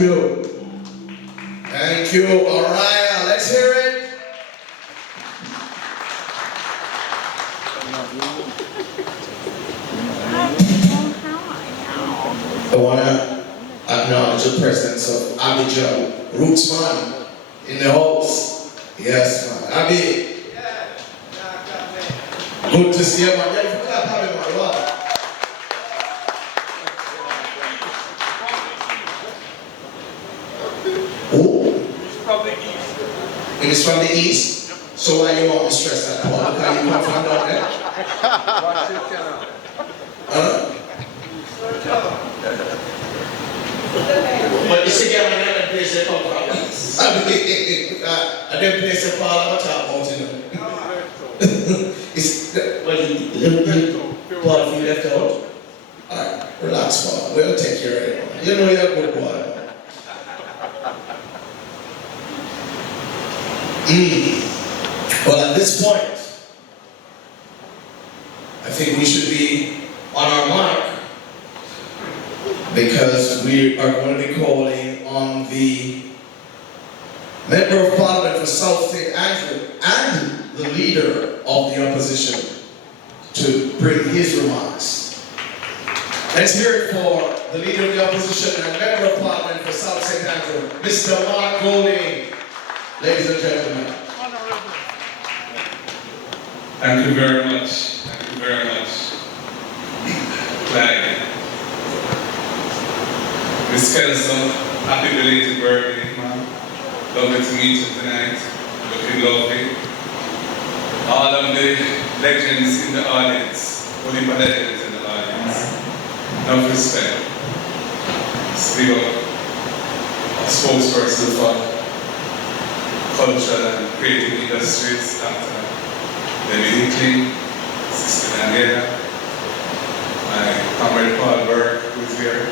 Thank you. Thank you. All right, let's hear it. I want to acknowledge the presence of Abijah, Rootsman, in the house. Yes, man. Abi. Good to see you, man. Yeah, clap, Abi, man. Wow. Oh? He's from the east. So why you want to stress that part? Because you come from down there? Huh? But you see, I'm in another place they come from. I didn't place a Paul I'm talking about, you know. It's, Paul, if you left out, alright, relax, Paul. We'll take care of it. You know you're a good boy. Well, at this point, I think we should be on our mark because we are going to be calling on the Member of Parliament for South St. Andrew and the Leader of the Opposition to bring his remarks. Let's hear it for the Leader of the Opposition and Member of Parliament for South St. Andrew, Mr. Mark Golding. Ladies and gentlemen. Thank you very much. Thank you very much. Like, Miss Kelso, happy belated birthday, man. Lovely to meet you tonight. Looking lovely. All of the legends in the audience, only my legends in the audience. Enough respect. Speak up. A spokesperson for cultural and creative industries, Dr. David Hickling, Sister Daniela, my comrade Paul Burke, who is here.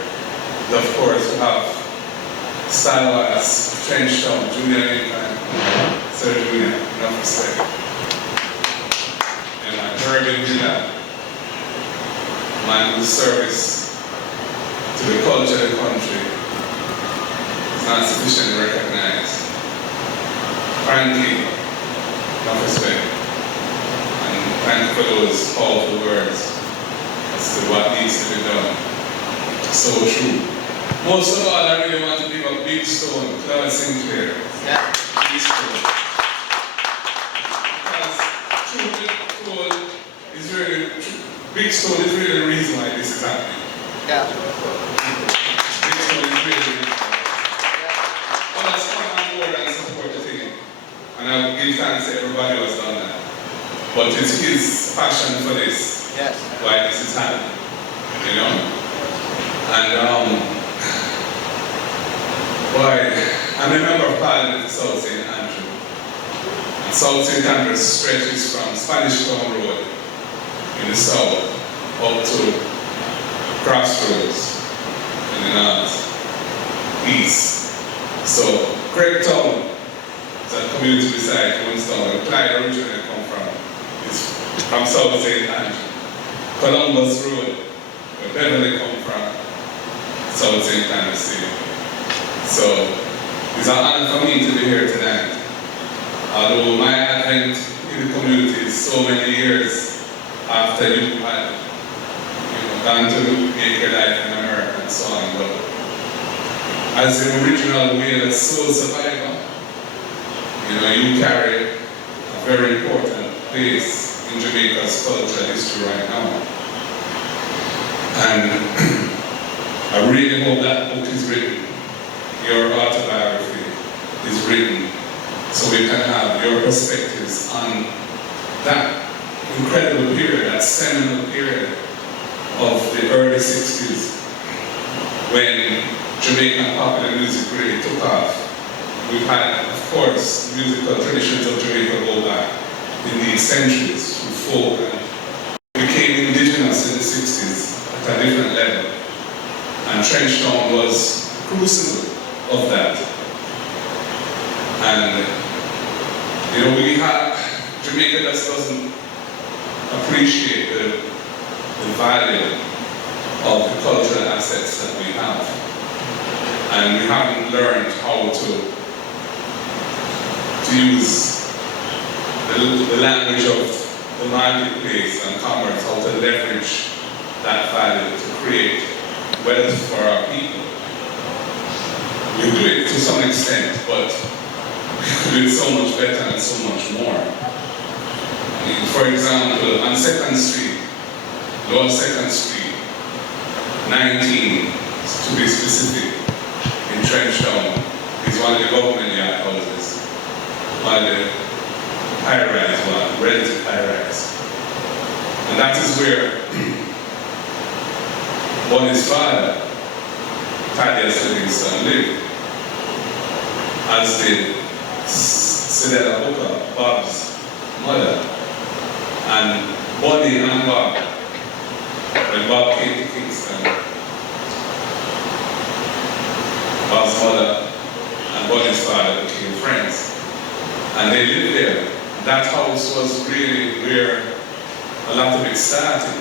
And of course, we have stalwarts, Trenchtown, Junior Lincoln, Sir Junior, enough respect. And my Urban Villa, man whose service to the culture of the country is not sufficiently recognized. Frankly, enough respect. And thank you for those powerful words as to what needs to be done. So true. Most of all, I really want to give a big stone, Clara Sinclair. Yeah. Big stone. Because truth be told, is really, big stone is really the reason why this is happening. Yeah. Big stone is really the reason. But let's come on board and support the thing. And I give thanks to everybody who has done that. But it's his passion for this, yes, why this is happening, you know? And boy, I'm a member of Parliament for South St. Andrew. And South St. Andrew stretches from Spanish Town Road in the south up to Crossroads in the north, east. So, Craig Town is a community beside Winston, where Clyde originally come from. It's from South St. Andrew. Columbus Road, where Beverley come from, South St. Andrew City. So, it's an honor for me to be here tonight. Although my advent in the community is so many years after you had gone to make your life in America and so on. But as the original Wales soul survivor, you carry a very important place in Jamaica's cultural history right now. And I really hope that book is written, your autobiography is written, so we can have your perspectives on that incredible period, that seminal period of the early 60s, when Jamaican popular music really took off. We've had, of course, musical traditions of Jamaica go back in these centuries through folk, and became indigenous in the 60s at a different level. And Trenchtown was a crucible of that. And we have, Jamaica just doesn't appreciate the value of the cultural assets that we have. And we haven't learned how to use the language of the marketplace and commerce, how to leverage that value to create wealth for our people. We do it to some extent, but we could do it so much better and so much more. I mean, for example, on 2nd Street, Lower 2nd Street, 19 to be specific, in Trenchtown, is one of the government yard houses, one of the high-rise, one, relative high-rise. And that is where Bonnie's father, Thaddeus Livingston, lived, as did Cedella Booker, Bob's mother. And Bonnie and Bob, when Bob came to Kingston, Bob's mother and Bonnie's father became friends. And they lived there. That house was really where a lot of it started.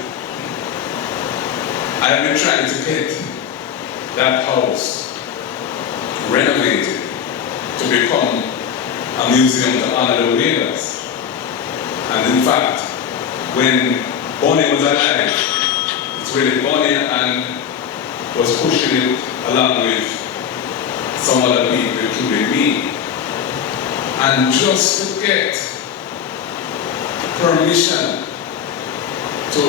I've been trying to get that house renovated to become a museum to honor the Whalers. And in fact, when Bonnie was alive, it's really Bonnie and was pushing it along with some other people, including me. And just to get permission to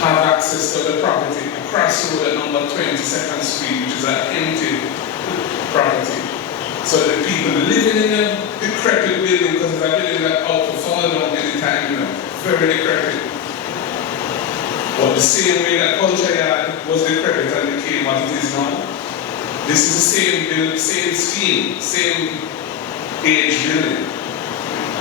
have access to the property across the road at number 22nd Street, which is an empty property. So the people living in a decrepit building, because it's a building that ought to fall down anytime, you know, very decrepit. But the same way that Culture Yard was decrepit and became what it is now, this is the same build, same scheme, same age building.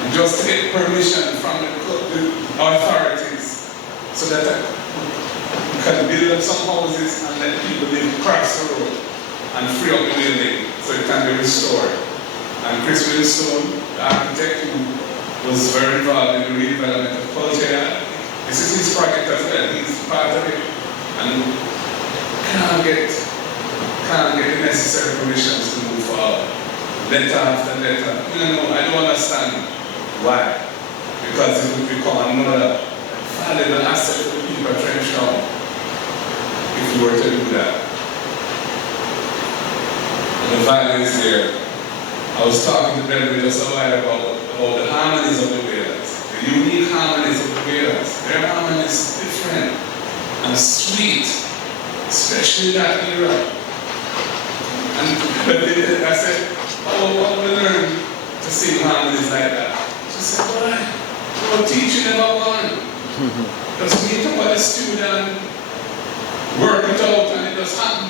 And just to get permission from the authorities so that we can build up some houses and let people live across the road and free up the building so it can be restored. And Chris Wilson, the architect who was very involved in the redevelopment of Culture Yard, this is his project as well. He's part of it and can't get the necessary permissions to move forward. Letter after letter. I don't understand why. Because it would become another valuable asset for the people of Trenchtown if we were to do that. And the value is there. I was talking to Beverley just a while about the harmonies of the Whalers, the unique harmonies of the Whalers. Their harmonies is different and sweet, especially in that era. And I said, oh, what we learn to sing harmonies like that? She said, boy, we're teaching about one. Just meet up with the student, work it out, and it does happen.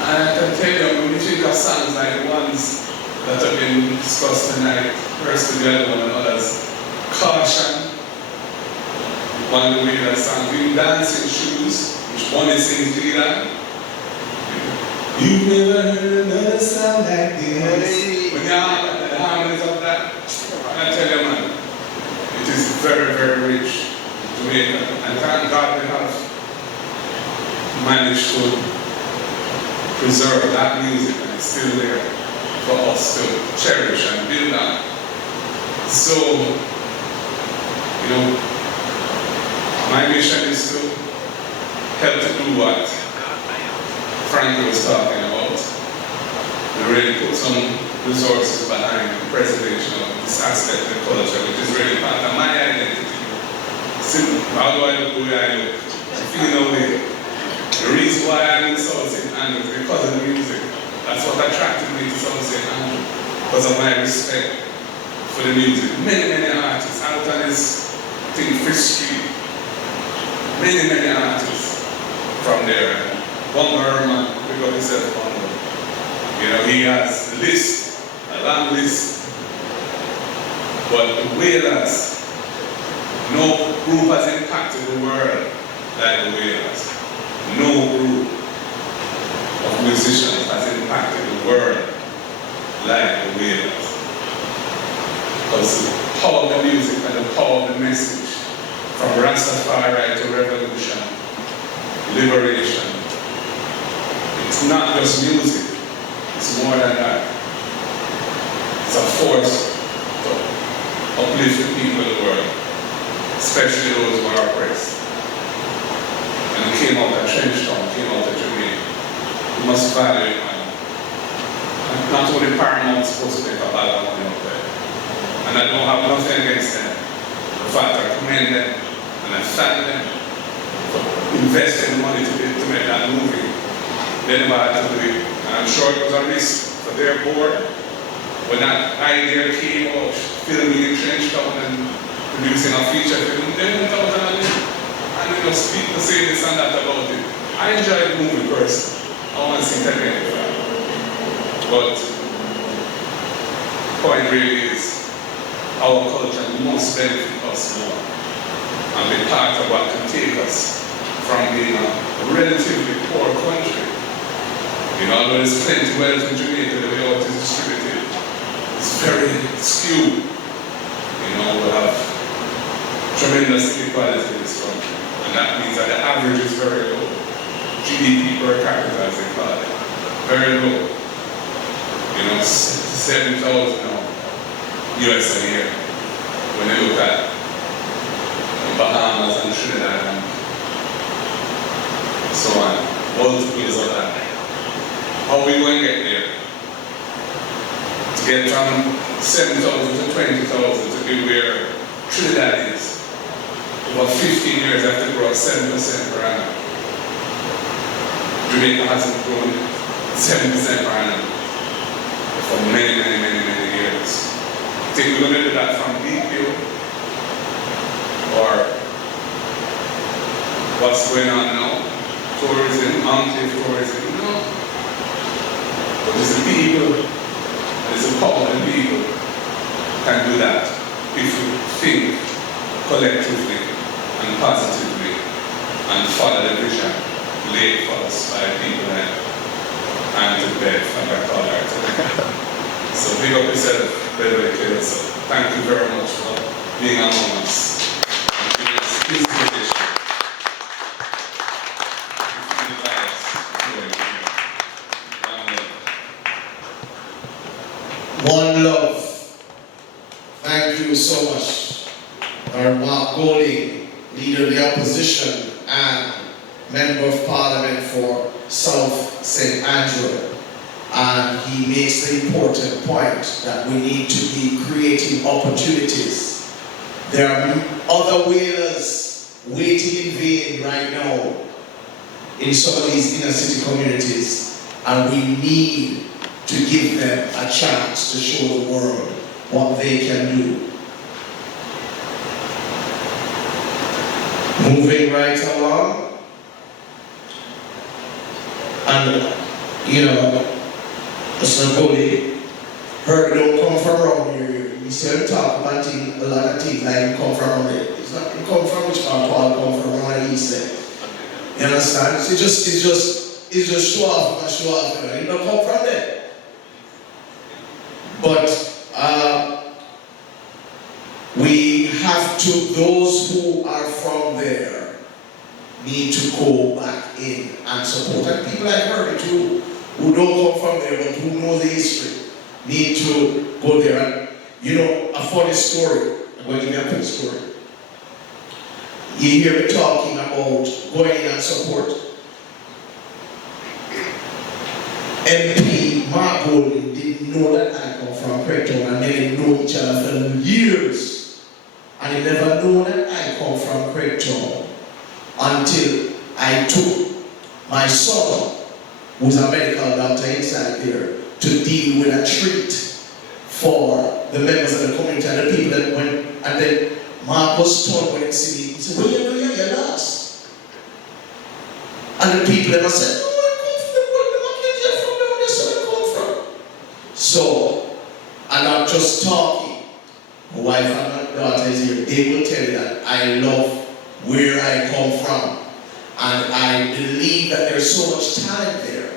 And I can tell you, when you think of songs like the ones that have been discussed tonight, First Together One and others, Caution, one of the Whalers songs, Green Dancing Shoes, which one is sings leader. You've never heard another sound like this. When you have the harmonies of that, I tell you, man, it is very, very rich to Jamaica. And thank God we have managed to preserve that music, and it's still there for us to cherish and build on. So, my mission is to help to do what Frankie was talking about. We really put some resources behind the preservation of this aspect of culture, which is really part of my identity. Simple. How do I look the way I look? I feel no way. The reason why I'm in South St. Andrews is because of the music. That's what attracted me to South St. Andrews, because of my respect for the music. Many, many artists, out on this thing, Fish Street, many, many artists from there. Bongo Herman, pick up himself, Bongo. He has a list, a long list. But the Whalers, no group has impacted the world like the Whalers. No group of musicians has impacted the world like the Whalers. Because the power of the music and the power of the message, from Rastafari to revolution, liberation, It's not just music, it's more than that. It's a force to uplift the people of the world, especially those who are oppressed. And it came out of Trenchtown, came out of Jamaica. We must value it, man. And not only Paramount is supposed to make a bag of money out there. And I don't have nothing against them. In fact, I commend them and I thank them for investing money to make that movie. They never had to do it. And I'm sure it was a risk for their board. When that idea came of filming in Trenchtown and producing a feature film, they went out and speak to say this and that about it. I enjoyed the movie personally. I want to see it again. But the point really is our culture must benefit us more and be part of what can take us from being a relatively poor country. You know, although there's plenty of wealth in Jamaica, the way out is distributed. It's very skewed. You know, we have tremendous inequality in this country. And that means that the average is very low. GDP per capita, as they call it, very low. You know, 7,000 now, US a year. When you look at the Bahamas and Trinidad and so on, multiples of that. How are we going to get there? To get from 7,000 to 20,000 to be where Trinidad is. About 15 years after grow 7% per annum. Jamaica hasn't grown 7% per annum for many years. Think we're going to do that from DQ or what's going on now? Tourism, mountain tourism, no. But it's the people, it's the power of the people can do that if we think collectively and positively and follow the vision laid for us by people like Andy Beth and Dr. So big up yourself, Beverley, Kelso. Thank you very much for being among us and giving us this invitation. One love. Thank you so much. Our Mark Golding, Leader of the Opposition and Member of Parliament for South St. Andrew. And he makes the important point that we need to be creating opportunities. There are other whalers waiting in vain right now in some of these inner city communities, and we need to give them a chance to show the world what they can do. Moving right along, and you know, Mr. Cody, heard don't come from around here. You see him talk about things, a lot of things like come from around here. It's not him come from which part, Paul come from around the east there. You understand? It's just show off and show off. You don't come from there. But we have to, those who are from there need to go back in and support. And people like her too, who don't come from there but who know the history, need to go there. And you know, a funny story, I'm going to give you a funny story. You hear me talking about going in and support. MP Mark Golding didn't know that I come from Creighton, and they didn't know each other for years. And he never knew that I come from Creighton until I took my son, who's a medical doctor inside there, to deal with a treat for the members of the community and the people that went. And then Mark was told when he see me, he said, "Well, you know, you're lost." And the people ever said, "No, I come from the from down there, so I come from." So, I'm not just talking. My wife and my daughter is here. They will tell you that I love where I come from. And I believe that there's so much talent there.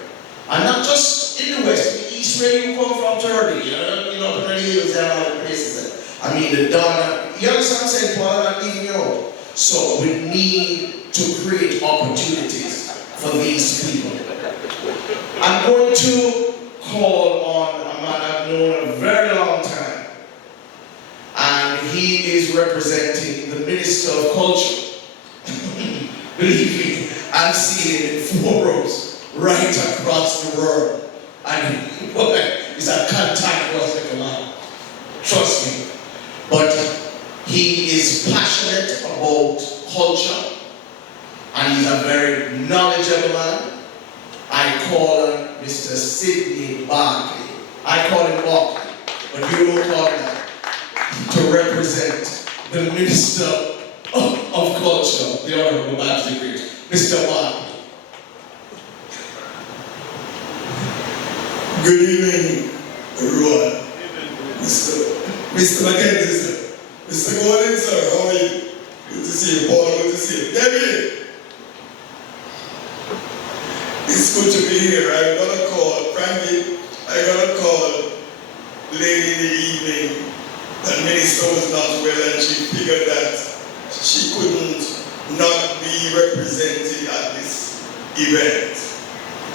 And not just in the West, in the East, where you come from, Turkey, you know, the hills and all the places. I mean, the Donna, you understand what I'm saying, Paul? I'm not leaving you out. So we need to create opportunities for these people. I'm going to call on a man I've known a very long time. And he is representing the Minister of Culture. Believe me, I've seen it in 4 rows right across the world. And it's a contact was like a man. Trust me. But he is passionate about culture. And he's a very knowledgeable man. I call him Mr. Sidney Barkley. I call him Barkley, but you don't call him that. To represent the Minister of Culture, the Honorable Baptist Degree, Mr. Barkley. Good evening, everyone. Mr. Mackenzie, sir. Mr. Gordon, sir, how are you? Good to see you, Paul. Good to see you. David! It's good to be here. I got a call, frankly, I got a call late in the evening. The minister was not well and she figured that she couldn't not be represented at this event.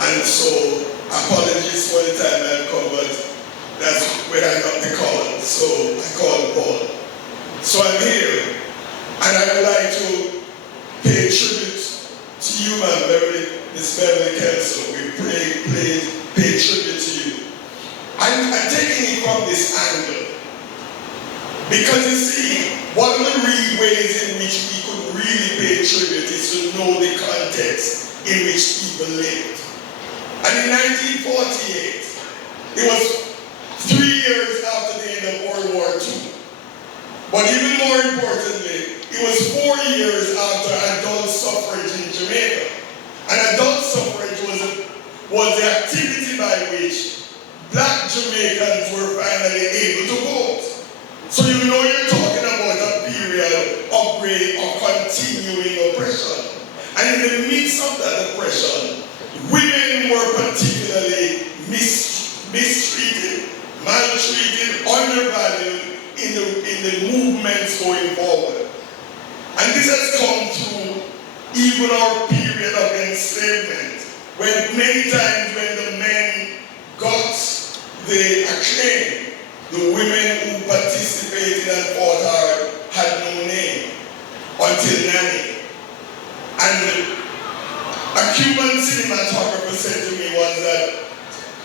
And so, apologies for the time I've come, but that's when I got the call. So I called Paul. So I'm here, and I would like to pay tribute to you, Ma'am Beverley, Miss Beverley Kelso. We pay tribute to you. I'm taking it from this angle. Because you see, one of the ways in which we could really pay tribute is to know the context in which people lived. And in 1948, it was 3 years after the end of World War II. But even more importantly, it was 4 years after adult suffrage in Jamaica. And adult suffrage was the activity by which black Jamaicans were finally able to vote. So you know you're talking about a period of great or continuing oppression. And in the midst of that oppression, women were particularly mistreated, maltreated, undervalued in the movements going forward. And this has come through even our period of enslavement, when many times when the men got the acclaim, the women who participated and fought hard had no name until Nanny. And a Cuban cinematographer said to me once that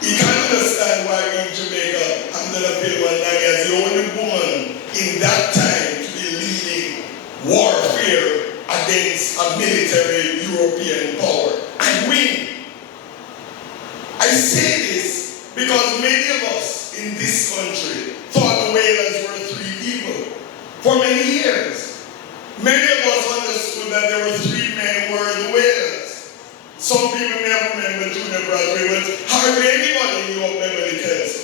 he can't understand why we in Jamaica, under the film on Nanny as the only woman in that time to be leading warfare against a military European power and win. I say this because many of us in this country thought the whalers were 3 people. For many years, many of us understood that there were 3 men who were the whalers. Some people may have remembered Junior Broadway, but hardly anybody knew of Beverley Kelso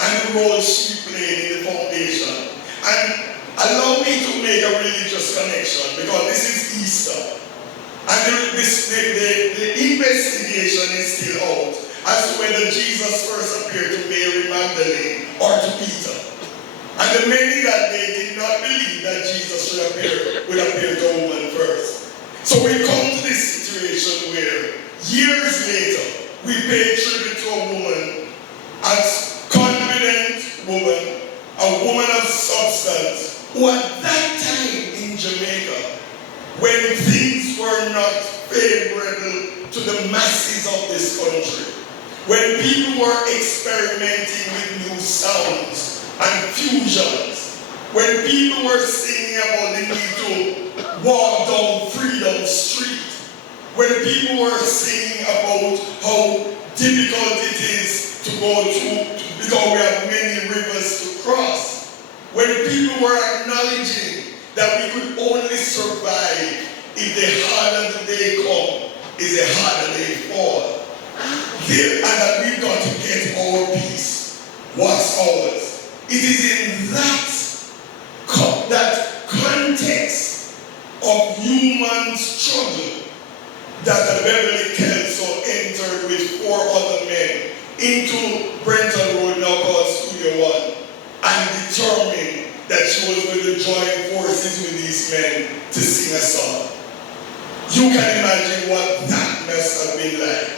and the role she played in the foundation. And allow me to make a religious connection, because this is Easter. And the investigation is still out as to whether Jesus first appeared to Mary Magdalene or to Peter. And the many that day did not believe that Jesus would appear to a woman first. So we come to this situation where years later we pay tribute to a woman, as confident woman, a woman of substance, who at that time in Jamaica, when things were not favorable to the masses of this country, when people were experimenting with new sounds and fusions, when people were singing about the need to walk down Freedom Street, when people were singing about how difficult it is to go through, because we have many rivers to cross, when people were acknowledging that we could only survive if the harder the day come, is the harder they fall. And that we've got to get our peace. What's ours? It is in that context of human struggle that Beverley Kelso entered with 4 other men into Brenton Road, now called Studio One, and determined that she was going to join forces with these men to sing a song. You can imagine what that must have been like.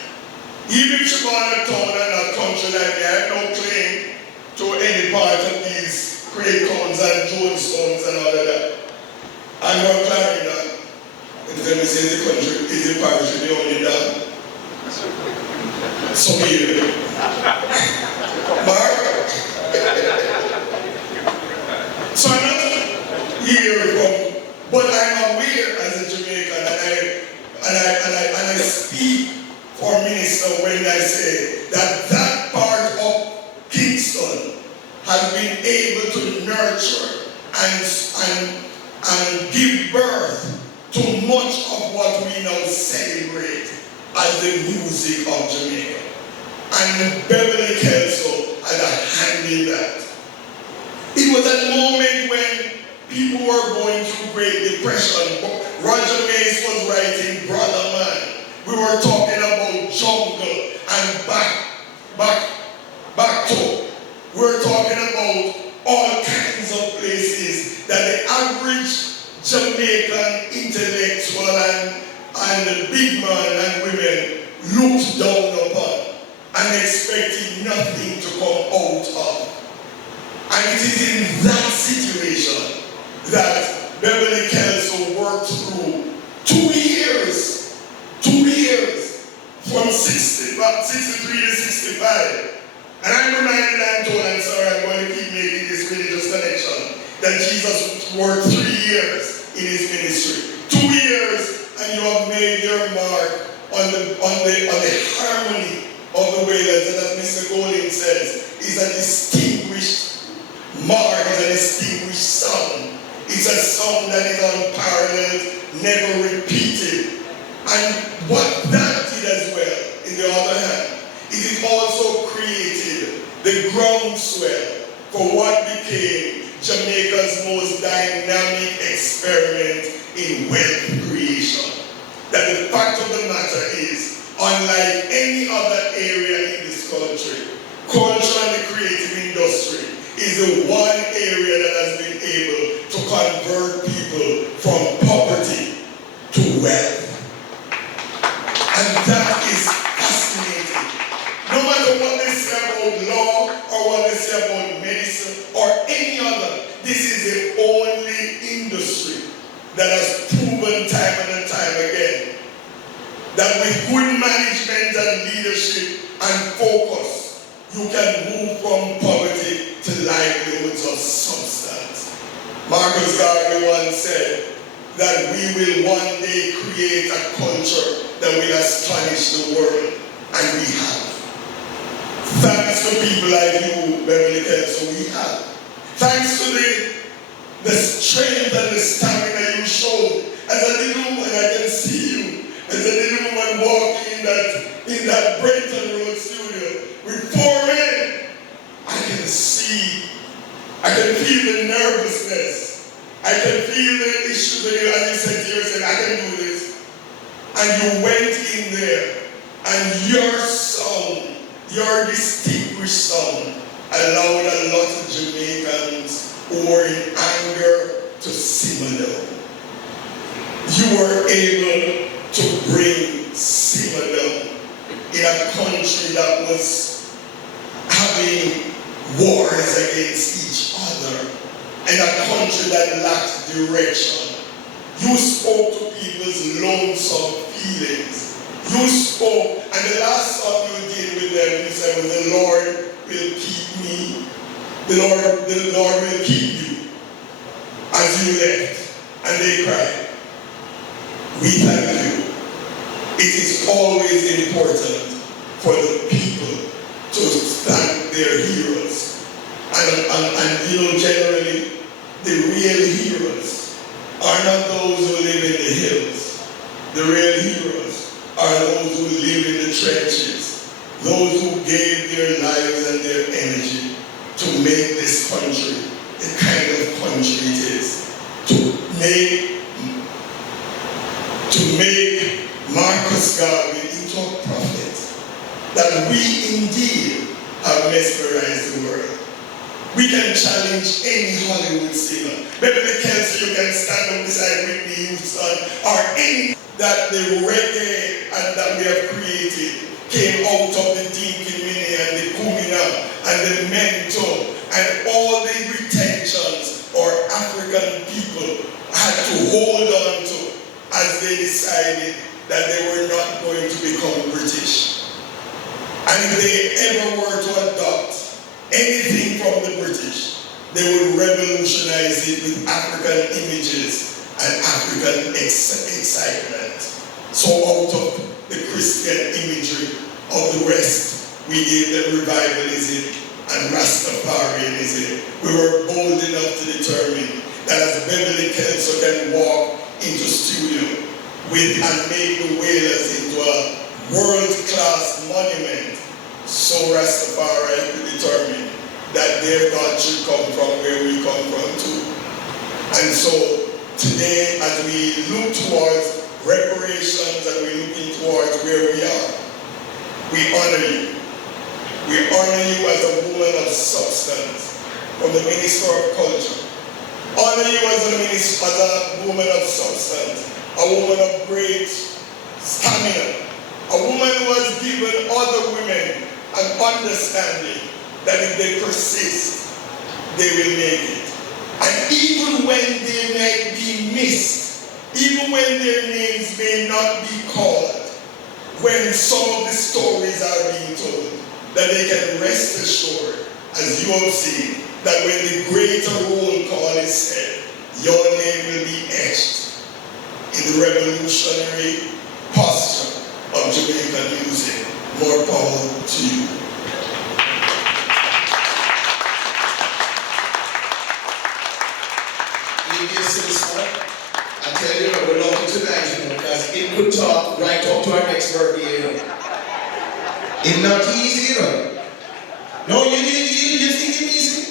Even if you're born in a town and a country like me, I have no claim to any part of these Craig towns and Jonestones and all of that. I'm from Clarendon. And then we say the country is the parish of the only done. So here. Mark? So I'm not here from, but I'm aware as a Jamaican and I speak for minister when I say that part of Kingston has been able to nurture and give birth to much of what we now celebrate as the music of Jamaica. And Beverley Kelso had a hand in that. It was a moment when people were going through Great Depression. Roger Mays was writing Brother Man. We were talking about jungle and back to. We're talking about all kinds of places that the average Jamaican intellectual and the big man and women looked down upon and expected nothing to come out of. And it is in that situation that Beverley Kelso worked through 2 years, from 63 to 65. And I'm reminded, I'm told, I'm sorry, I'm going to keep making this religious connection, that Jesus worked 3 years in his ministry. 2 years, and you have made your mark on the harmony of the wailers. And as Mr. Golding says, is a distinguished mark, is a distinguished sound. It's a sound that is unparalleled, never repeated. And what that did as well, in the other hand, is it also created the groundswell for what became Jamaica's most dynamic experiment in wealth creation. That the fact of the matter is, unlike any other area in this country, culture and the creative industry is the one area that has been able to convert people from poverty to wealth. And that is fascinating. No matter what they say about law or what they say about medicine or any other, this is the only industry that has proven time and time again that with good management and leadership and focus, you can move from poverty to livelihoods of substance. Marcus Garvey once said that we will one day create a culture that will astonish the world, and we have. Thanks to people like you, Beverley Kelso, we have. Thanks to the strength and the stamina you showed. As a little woman, I can see you. As a little woman walking in that Brenton Road studio with 4 men, I can see, I can feel the nervousness. I can feel the issues that you, as you said to yourself, I can do this. And you went in there, and your sound, your distinguished sound, allowed a lot of Jamaicans who were in anger to simmer down. You were able to bring simmer down in a country that was having wars against each other, and a country that lacked direction. You spoke to people's lonesome feelings. You spoke, and the last song you did with them, you said, well, the Lord will keep me. The Lord will keep you. As you left, and they cried. We thank you. It is always important for the people to thank their heroes. And you know, generally, the real heroes are not those who live in the hills. The real heroes are those who live in the trenches, those who gave their lives and their energy to make this country the kind of country it is, to make Marcus Garvey into a prophet, that we indeed have mesmerized the world. We can challenge any Hollywood singer. Beverley Kelso, you can stand up beside Whitney Houston or any that the reggae and that we have created came out of the Dinky Mini and the Kumina and the Mento and all the retentions or African people had to hold on to as they decided that they were not going to become British. And if they ever were to adopt anything from the British, they would revolutionize it with African images and African excitement. So out of the Christian imagery of the West, we gave them revivalism and Rastafarianism. We were bold enough to determine that as Beverley Kelso can walk into studio with and make the Wailers into a world-class monument, so Rastafari could determine that their God should come from where we come from too. And so today, as we look towards reparations and we're looking towards where we are, we honor you. We honor you as a woman of substance from the Minister of Culture. Honor you as a woman of substance, a woman of great stamina, a woman who has given other women an understanding that if they persist, they will make it. And even when they might be missed, even when their names may not be called, when some of the stories are being told, that they can rest assured, as you have seen, that when the greater roll call is said, your name will be etched in the revolutionary posture of Jamaican music. More power to you. I tell you, we're lucky tonight, because it could talk right up to our next birthday. It's not easy, No, you think it's easy?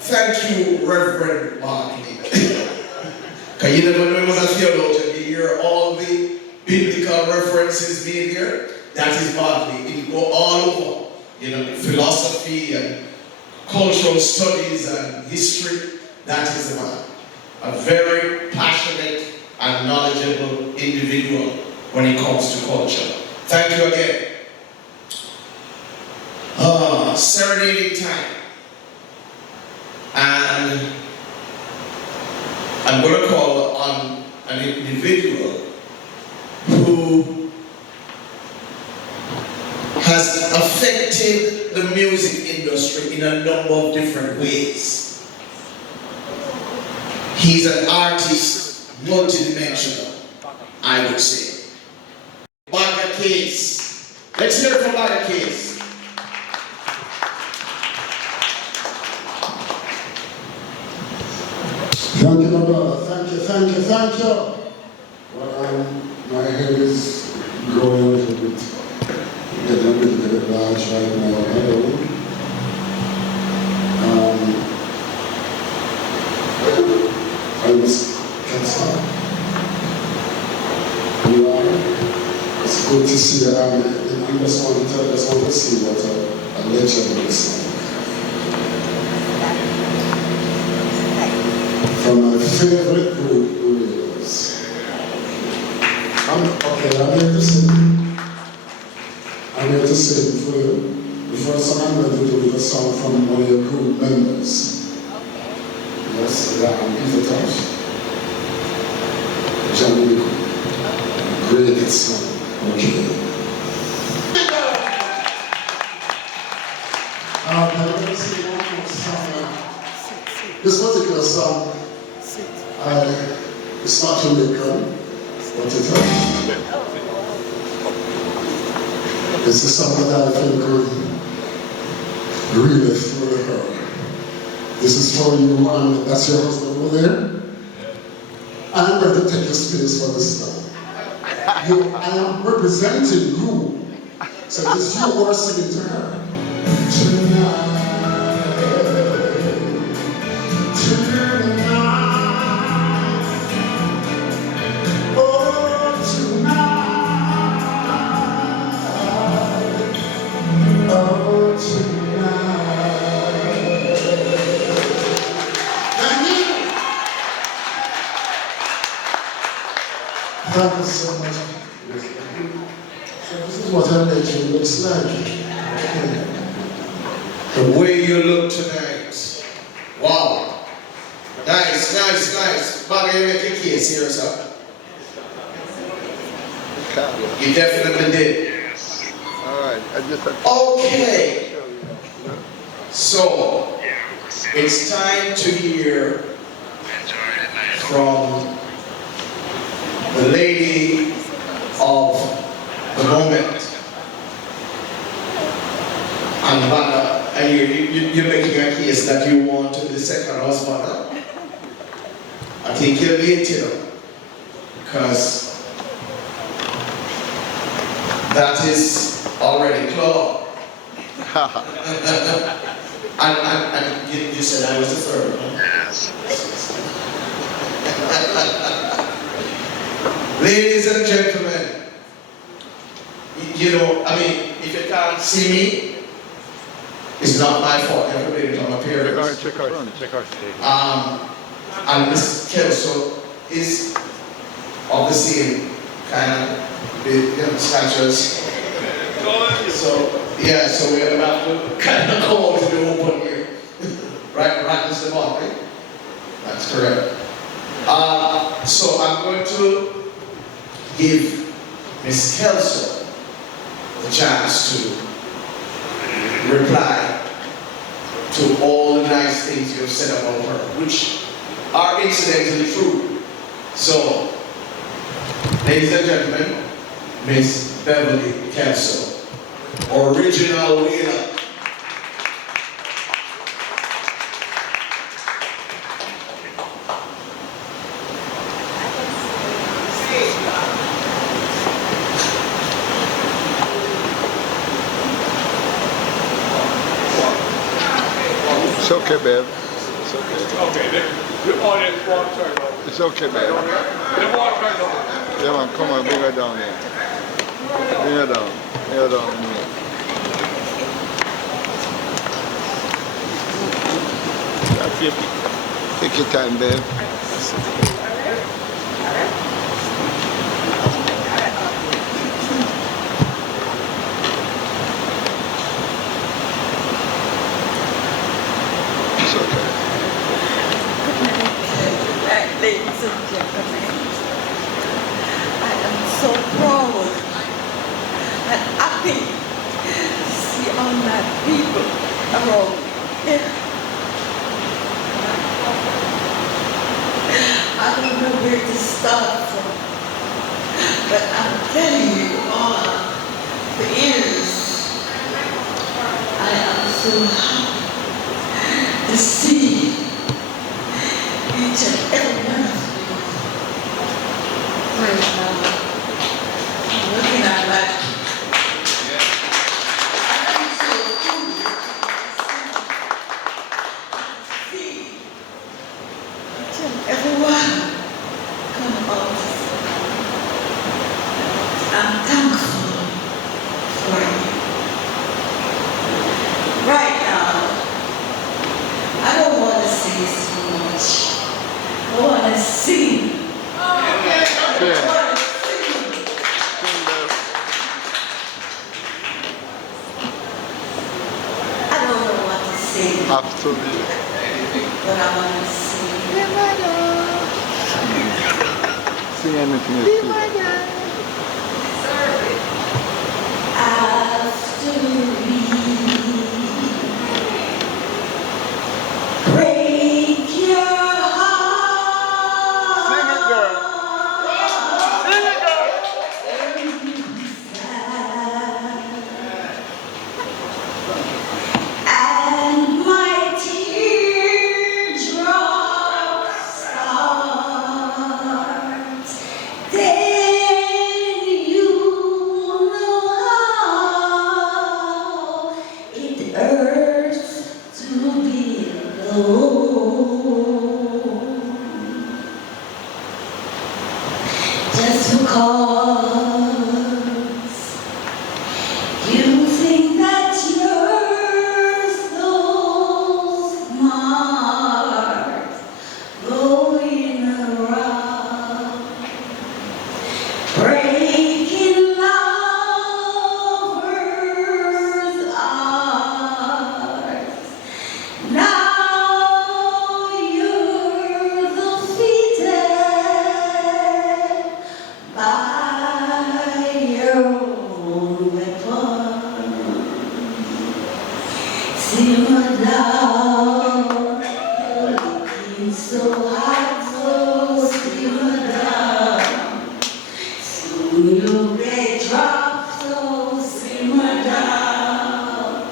Thank you, Reverend Barkley. Because you never know him as a theologian. You hear all the biblical references being here. That is Barkley. It go all over. Philosophy and cultural studies and history. That is the man. A very passionate and knowledgeable individual when it comes to culture. Thank you again. Serenading time. And I'm going to call on an individual who has affected the music industry in a number of different ways. He's an artist, multidimensional, I would say. Meca Case. Let's hear it from Meca Case. Thank you, my brother. Thank you. Well, my head is growing a little bit. Getting a little bit large right now. Hello. I was Kelso. You are. It's good to see you. I just want to see what a legend is. From my favorite group, the Wailers. I'm here to sing. I'm here to sing for you. The first song I'm going to do is a song from one of your group members. Yes, I'm Peter Tosh. Johnny, great song. Okay. I'm going to sing one more song. This particular song, it's not Jamaican, but it's a song that I think could really thrill her. This is for you, and that's your husband over there. I'm going to take your space for this song. I am representing you, so it is you who are singing to her. Tonight. Thank you so much. So this is what I mentioned looks like. The way you look tonight. Wow. Nice, nice, nice. Bobby, you make a case here, sir. You definitely did. Alright, Okay. So, it's time to hear from the lady of the moment. And Banda, you're making a case that you want the second husband. Huh? I think you're late, you know, because that is already clear. and you said I was the third, huh? Yes. Ladies and gentlemen, you know, I mean, if you can't see me, it's not my fault. Everybody on my appearance. check our And Miss Kelso is of the same kind of statures. So yeah, so we're gonna have to kind of go out to the open here. right, Mr. Mark, right? That's correct. So I'm going to give Miss Kelso the chance to reply to all the nice things you have said about her, which are incidentally true. So, ladies and gentlemen, Miss Beverley Kelso, original winner. It's okay, babe. It's okay. Okay, the audience won't turn over. It's okay, babe. They won't turn over. Yeah, man, come on, bring her down here. Bring her down. Bring her down. Take your time, babe. It's okay. Ladies and gentlemen, I am so proud and happy to see all my people around me. I don't know where to start from, but I'm telling you all, for years, I am so happy to see each and every one of you right now. I'm looking at that. I'm so happy to see each and everyone come out. I'm thankful for you. Right now, I don't want to say so much. I want to sing. I want to sing. I don't know what to say. Absolutely. But I want to sing. Sing anything you feel. After we break your heart. Sing it, girl. Sing it, girl. And my teardrops start, then you know how it hurts to be alone. Just because you think that yours those marks going around, breaking love You may drop, so simmer down.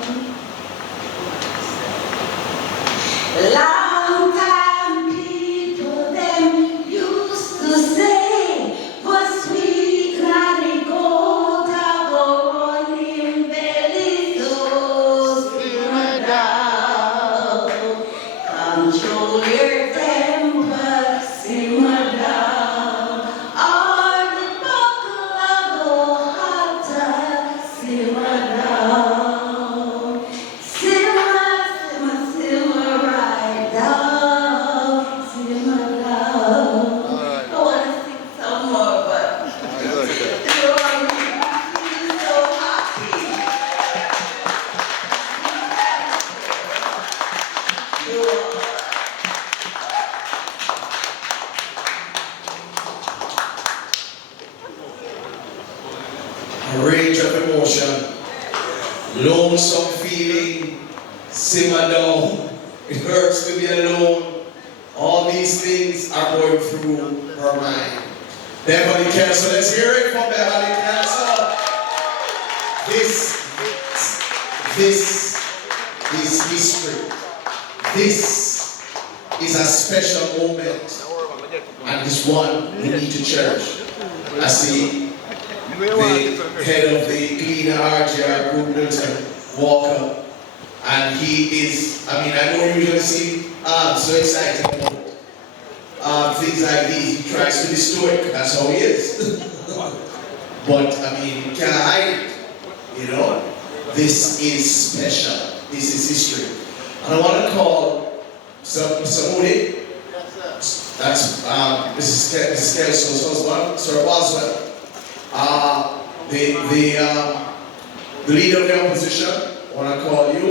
Long time people them used to say, for sweet granny gold, I go running belly, so simmer down. Control your temper, simmer down. Or the buckle go hotter, simmer down. Simmer, simmer, simmer right down, simmer down. I want to sing some more, but you're so happy. A range of emotion, lonesome feeling, simmer down, it hurts to be alone. All these things are going through her mind. Beverley Kelso, let's hear it from Beverley Kelso. This is history. This is a special moment, and this one we need to cherish. I see the head of the Cleaner RGR Group, Milton Walker, and he is, I don't usually see so excited about things like these. He tries to be stoic, that's how he is. But you can't hide it, you know. This is special, this is history. And I want to call somebody, that's Mrs. Kelso's husband, Sir Boswell. The leader of the opposition, I want to call you,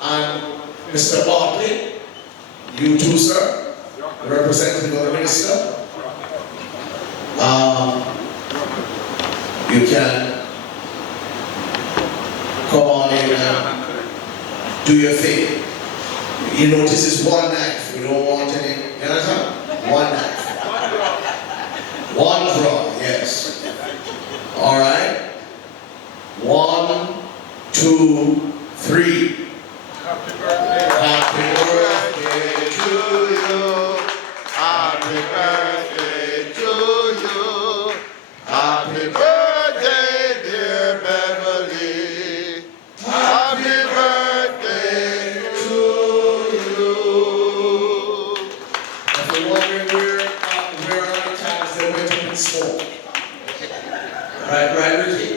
and Mr. Bartley, you too, sir, the representative of the minister. You can come on in and do your thing. You notice it's one knife, we don't want any, you understand? One knife. One draw, yes. All right. 1, 2, 3. Happy birthday to you. Happy birthday to you. Happy birthday, dear Beverley. Happy birthday to you. If you're wondering where are the times they went up in smoke. Right, Ricky?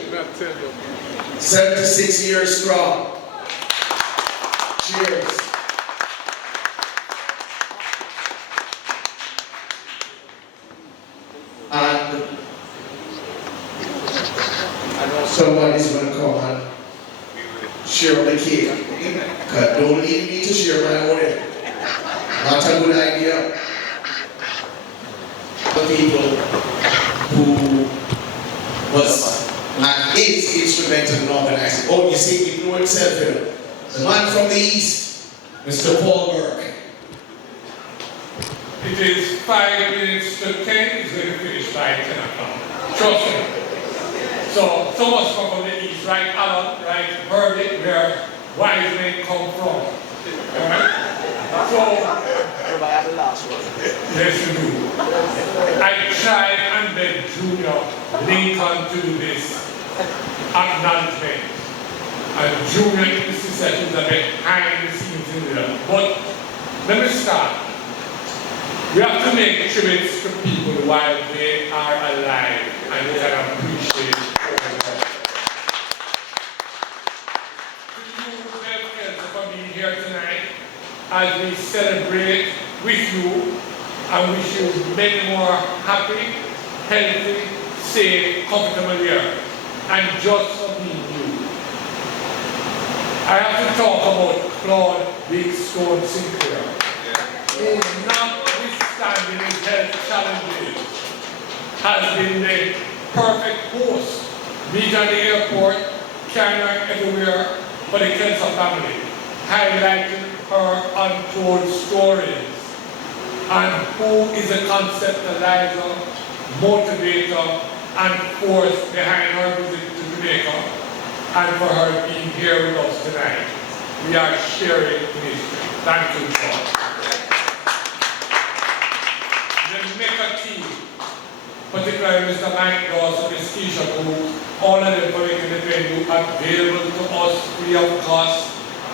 76 years strong. Cheers. And I know somebody's going to come and share the cake. Because don't leave me to share my own. Not a good idea. The people who was and is instrumental in organizing. Oh, you see, he knew himself here. The man from the east, Mr. Paul Burke. It is 5 minutes to 10. It's going to finish by 10 o'clock. Trust me. So much come from the east, right, Alan, right, Herbie, where wise men come from. Alright? So, everybody have the last word. Yes, you do. I tried and then Junior Lincoln to do this acknowledgement. And Junior insists that he's a behind the scenes in there. But let me start. We have to make tributes to people while they are alive and we can appreciate it. For being here tonight as we celebrate with you and wish you many more happy, healthy, safe, comfortable years. And just for being you. I have to talk about Claude Big Stone Sinclair, who, notwithstanding his health challenges, has been the perfect host. Meet at the airport, carrying her everywhere for the Kelso family, highlighting her untold stories, and who is a conceptualizer, motivator, and force behind her visit to Jamaica and for her being here with us tonight. We are sharing ministry. Thank you, God. The Meca team, particularly Mr. Mike Dawson, Ms. Keisha Booth, all of them for making the venue available to us free of cost,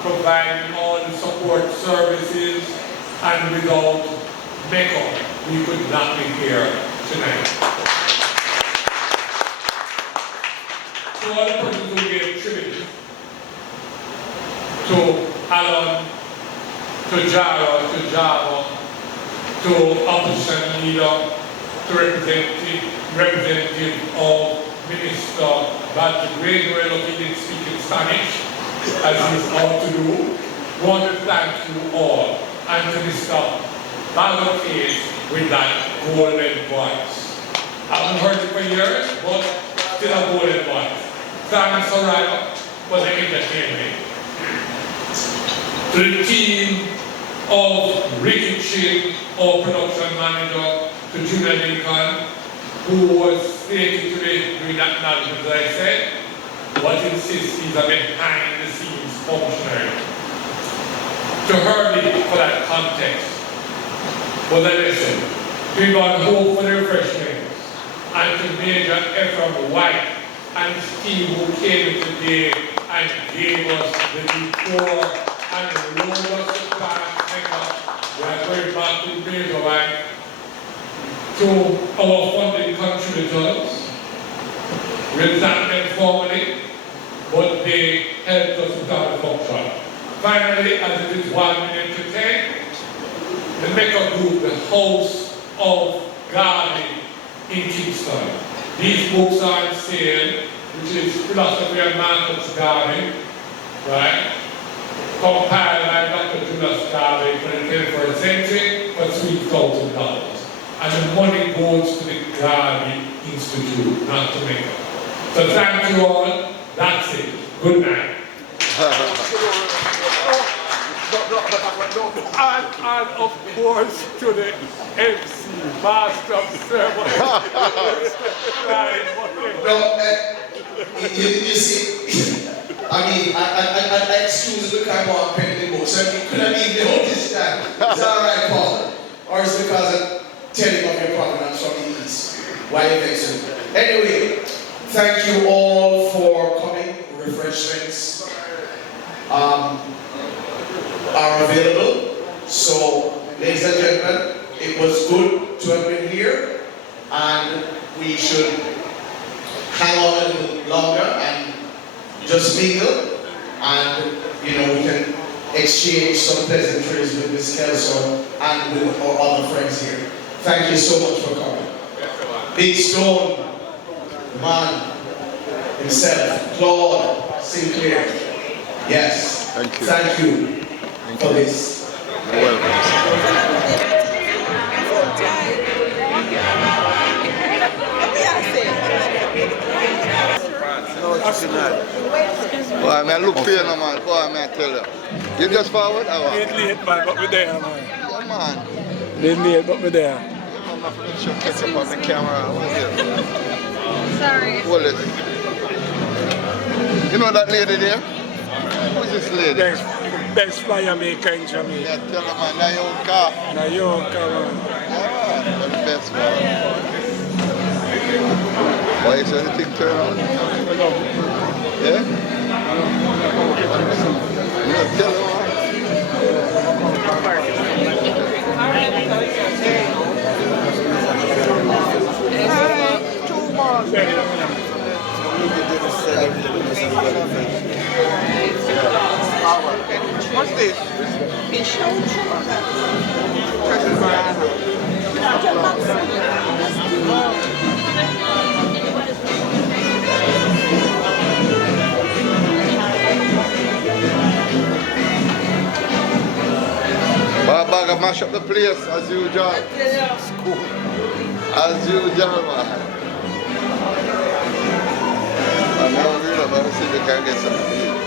providing all the support services, and without Meca, we could not be here tonight. To all the persons who gave tribute, to Alan, to Jara, to Java, to opposition leader, to representative of Minister Patrick Greenwell, he didn't speak in Spanish, as he's ought to do. Want to thank you all, and to Mr. Beverley with that golden voice. I haven't heard it for years, but still a golden voice. Thanks, Soraya, for the entertainment. To the team of Ricky Chin, our production manager, to Julia Lincoln, who was stated today during that acknowledgement, as I said, but insists he's a behind-the-scenes functionary. To Herbie for that context, for the lesson, to Yvonne Hope for the refreshments, and to Major Ephraim White and his team who came today and gave us the decor and rolled us the past Meca. We are going back to Major White. To our funding contributors, we thank them formally, but they helped us with our function. Finally, as it is 1 minute to 10, the Meca Group, the House of Gardening in Kingston. These books are on sale, which is Philosophy and Markets Gardening, right? Compiled by Dr. Julius Garvey for the 21st century for $3,000. And the money goes to the Garvey Institute, not to Meca. So thank you all. That's it. Good night. And of course to the MC, Master of Ceremony. You see, I mean, I excuse the kind of pending books. I mean, could I leave the whole this time? Is that alright, Paul? Or is it because I'm telling of your provenance from the East? Why you think so? Anyway, thank you all for coming. Refreshments are available. So, ladies and gentlemen, it was good to have been here, and we should hang on a little longer and just mingle, and we can exchange some pleasantries with Ms. Kelso and with our other friends here. Thank you so much for coming. Big Stone, the man himself, Claude Sinclair. Yes. Thank you. Thank you for this. You're welcome. Boy, man, look for you, no, man. Boy, man, tell you. You just forward? Ain't late, man, but we're there, man. Yeah, man. Ain't late, but we're there. I'm not going to show catch up on the camera. What is it? Sorry. What is it? You know that lady there? Who is this lady? Best flyer maker in Jamaica. Yeah, tell her, man. Now your car. Now your car, man. Yeah, that's the best one. Why is anything turn on? Yeah? You know, tell her, man. What's this? Bag of mash up the place as usual. As usual, man. I'm not really about to see if we can get something.